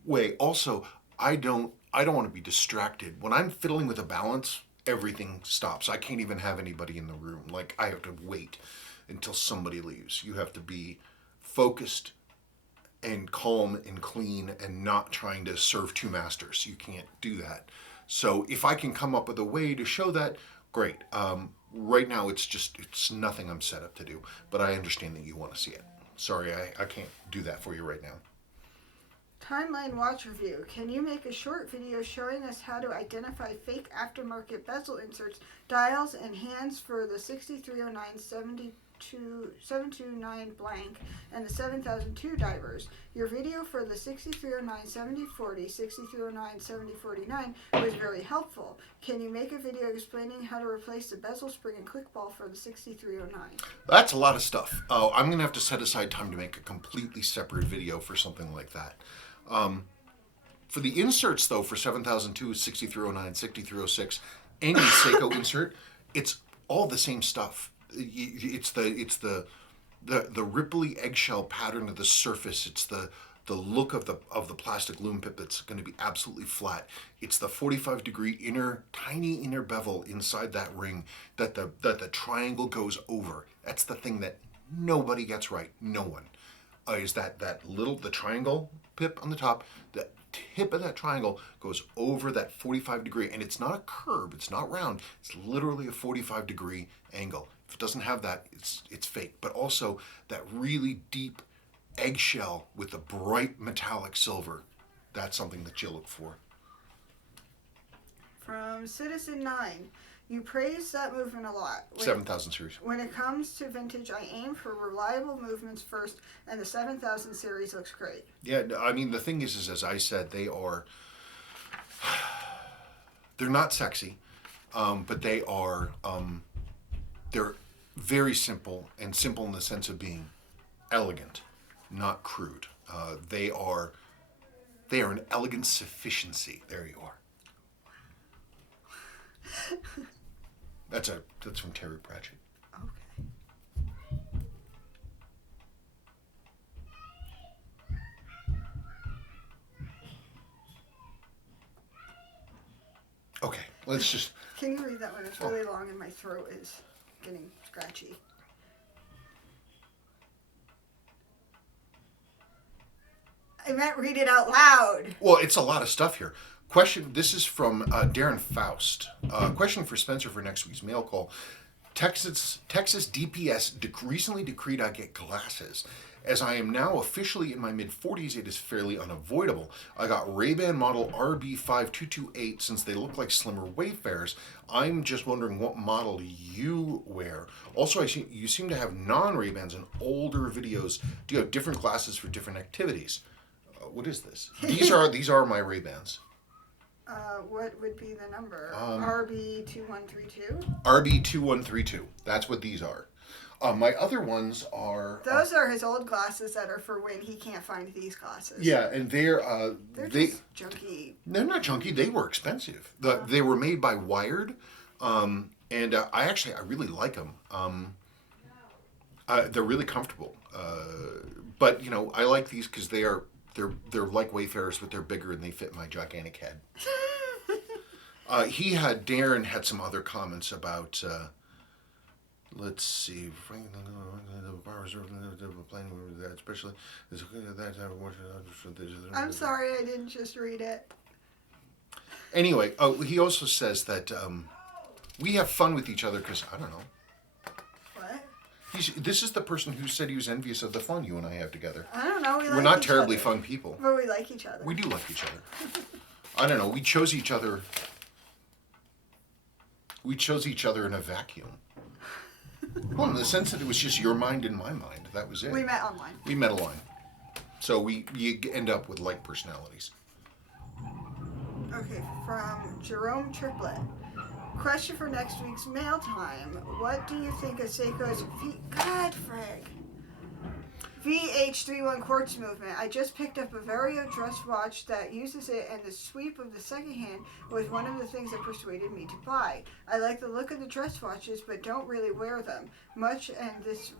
way. Also, I don't want to be distracted. When I'm fiddling with a balance, everything stops. I can't even have anybody in the room. Like, I have to wait until somebody leaves. You have to be focused and calm and clean and not trying to serve 2 masters. You can't do that. So if I can come up with a way to show that, great. Right now, it's nothing I'm set up to do, but I understand that you want to see it. Sorry, I can't do that for you right now. Timeline watch review. Can you make a short video showing us how to identify fake aftermarket bezel inserts, dials, and hands for the 6309 729 blank and the 7002 divers? Your video for the 6309 7040, 6309 7049 was very helpful. Can you make a video explaining how to replace the bezel spring and click ball for the 6309? That's a lot of stuff. I'm going to have to set aside time to make a completely separate video for something like that. For the inserts, though, for 7002, 6309, 6306, any Seiko insert, it's all the same stuff. It's the ripply eggshell pattern of the surface. It's the look of the plastic loom pip that's going to be absolutely flat. It's the 45-degree tiny inner bevel inside that ring that the triangle goes over. That's the thing that nobody gets right. No one. Is the triangle pip on the top. The tip of that triangle goes over that 45-degree, and it's not a curve. It's not round. It's literally a 45-degree angle. If it doesn't have that, it's fake. But also that really deep eggshell with the bright metallic silver, that's something that you look for. From Citizen 9, you praise that movement a lot. 7000 series. When it comes to vintage, I aim for reliable movements first, and the 7000 series looks great. Yeah, I mean, the thing is as I said, they're not sexy, but they're very simple, and simple in the sense of being elegant, not crude. They are an elegant sufficiency. There you are. That's from Terry Pratchett. Okay, let's just... Can you read that one? It's really long and my throat is getting scratchy. I meant read it out loud. Well, it's a lot of stuff here. Question, this is from Darren Faust. Question for Spencer for next week's mail call. Texas DPS recently decreed I get glasses. As I am now officially in my mid-40s, it is fairly unavoidable. I got Ray-Ban model RB5228 since they look like slimmer Wayfarers. I'm just wondering what model you wear. Also, you seem to have non-Ray-Bans in older videos. Do you have different glasses for different activities? What is this? These are my Ray-Bans. What would be the number? RB2132? RB2132. That's what these are. My other ones are... Those are his old glasses that are for when he can't find these glasses. Yeah, and they're just junky. They're not junky. They were expensive. They were made by Wired, and I really like them. They're really comfortable. But I like these because they're like Wayfarers, but they're bigger and they fit my gigantic head. Darren had some other comments about Let's see. Planning that, especially. I'm sorry, I didn't just read it. Anyway, he also says that we have fun with each other because, I don't know. What? This is the person who said he was envious of the fun you and I have together. I don't know. We're not terribly fun people. But we like each other. We do like each other. I don't know. We chose each other. We chose each other in a vacuum. Well, in the sense that it was just your mind and my mind. That was it. We met online. We met online. So you end up with like personalities. Okay, from Jerome Triplet. Question for next week's mail time. What do you think of Seiko's VH31 quartz movement? I just picked up a Vario dress watch that uses it, and the sweep of the second hand was one of the things that persuaded me to buy. I like the look of the dress watches, but don't really wear them much, and this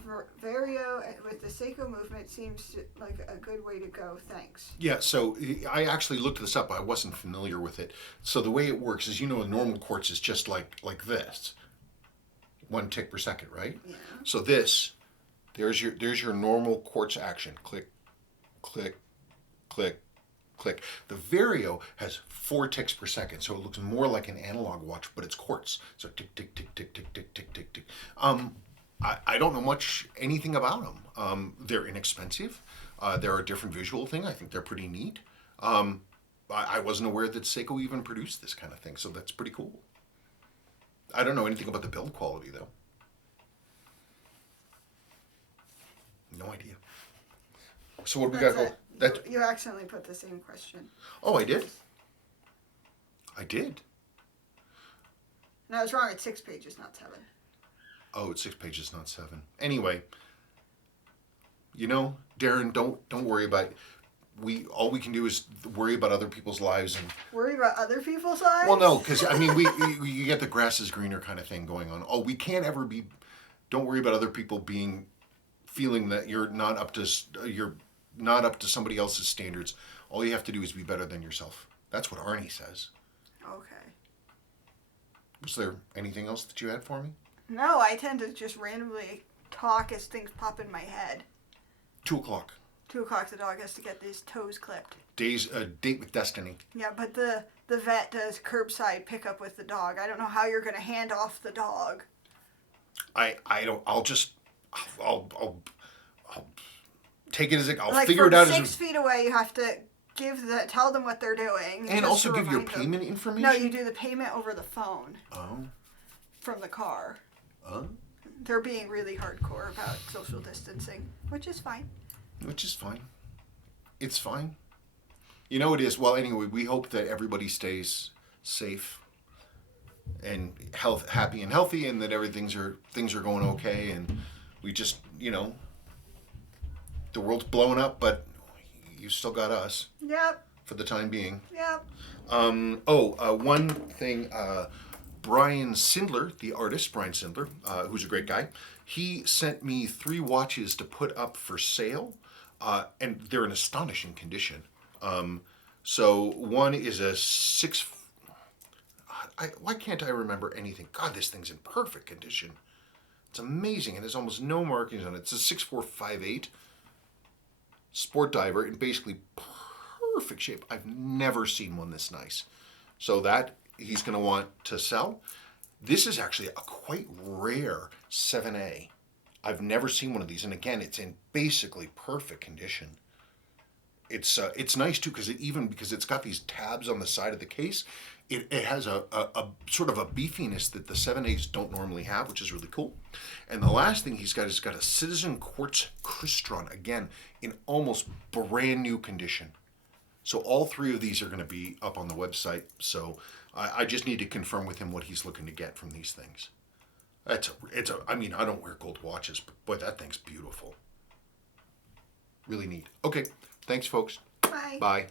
Vario with the Seiko movement seems like a good way to go. Thanks. Yeah, so I actually looked this up. I wasn't familiar with it. So the way it works is, a normal quartz is just like this. 1 tick per second, right? Yeah. So there's your normal quartz action. Click, click, click, click. The Vario has 4 ticks per second, so it looks more like an analog watch, but it's quartz. So tick, tick, tick, tick, tick, tick, tick, tick, tick. I don't know anything about them. They're inexpensive. They're a different visual thing. I think they're pretty neat. I wasn't aware that Seiko even produced this kind of thing, so that's pretty cool. I don't know anything about the build quality, though. No idea. So what do we got? You accidentally put the same question. Oh, I did? I did? No, I was wrong. It's 6 pages, not 7. Oh, it's 6 pages, not 7. Anyway, Darren, don't worry about it. All we can do is worry about other people's lives and worry about other people's lives. Well, no, because you get the grass is greener kind of thing going on. Oh, we can't ever be. Don't worry about other people feeling that you're not up to somebody else's standards. All you have to do is be better than yourself. That's what Arnie says. Okay. Was there anything else that you had for me? No, I tend to just randomly talk as things pop in my head. 2:00. 2 o'clock, the dog has to get his toes clipped. Date with Destiny. Yeah, but the vet does curbside pickup with the dog. I don't know how you're going to hand off the dog. I don't. I'll take it as I'll like figure it out. 6 feet away, you have to tell them what they're doing. And also give your payment information? No, you do the payment over the phone. Oh. From the car. Oh. They're being really hardcore about social distancing, which is fine. Which is fine. It's fine. It is. Well, anyway, we hope that everybody stays safe and happy and healthy, and that things are going okay, and we just, the world's blowing up, but you still got us. Yep. For the time being. Yep. One thing, Brian Sindler, the artist, Brian Sindler, who's a great guy, he sent me 3 watches to put up for sale, and they're in astonishing condition. So one is a 6... why can't I remember anything? God, this thing's in perfect condition. It's amazing, and there's almost no markings on it. It's a 6458 sport diver in basically perfect shape. I've never seen one this nice. So that he's going to want to sell. This is actually a quite rare 7A. I've never seen one of these, and again, it's in basically perfect condition. It's nice too because it's got these tabs on the side of the case. It has a sort of a beefiness that the 7As don't normally have, which is really cool. And the last thing he's got a Citizen Quartz Crystron, again, in almost brand new condition. So all 3 of these are going to be up on the website. So I just need to confirm with him what he's looking to get from these things. I don't wear gold watches, but boy, that thing's beautiful. Really neat. Okay, thanks folks. Bye. Bye.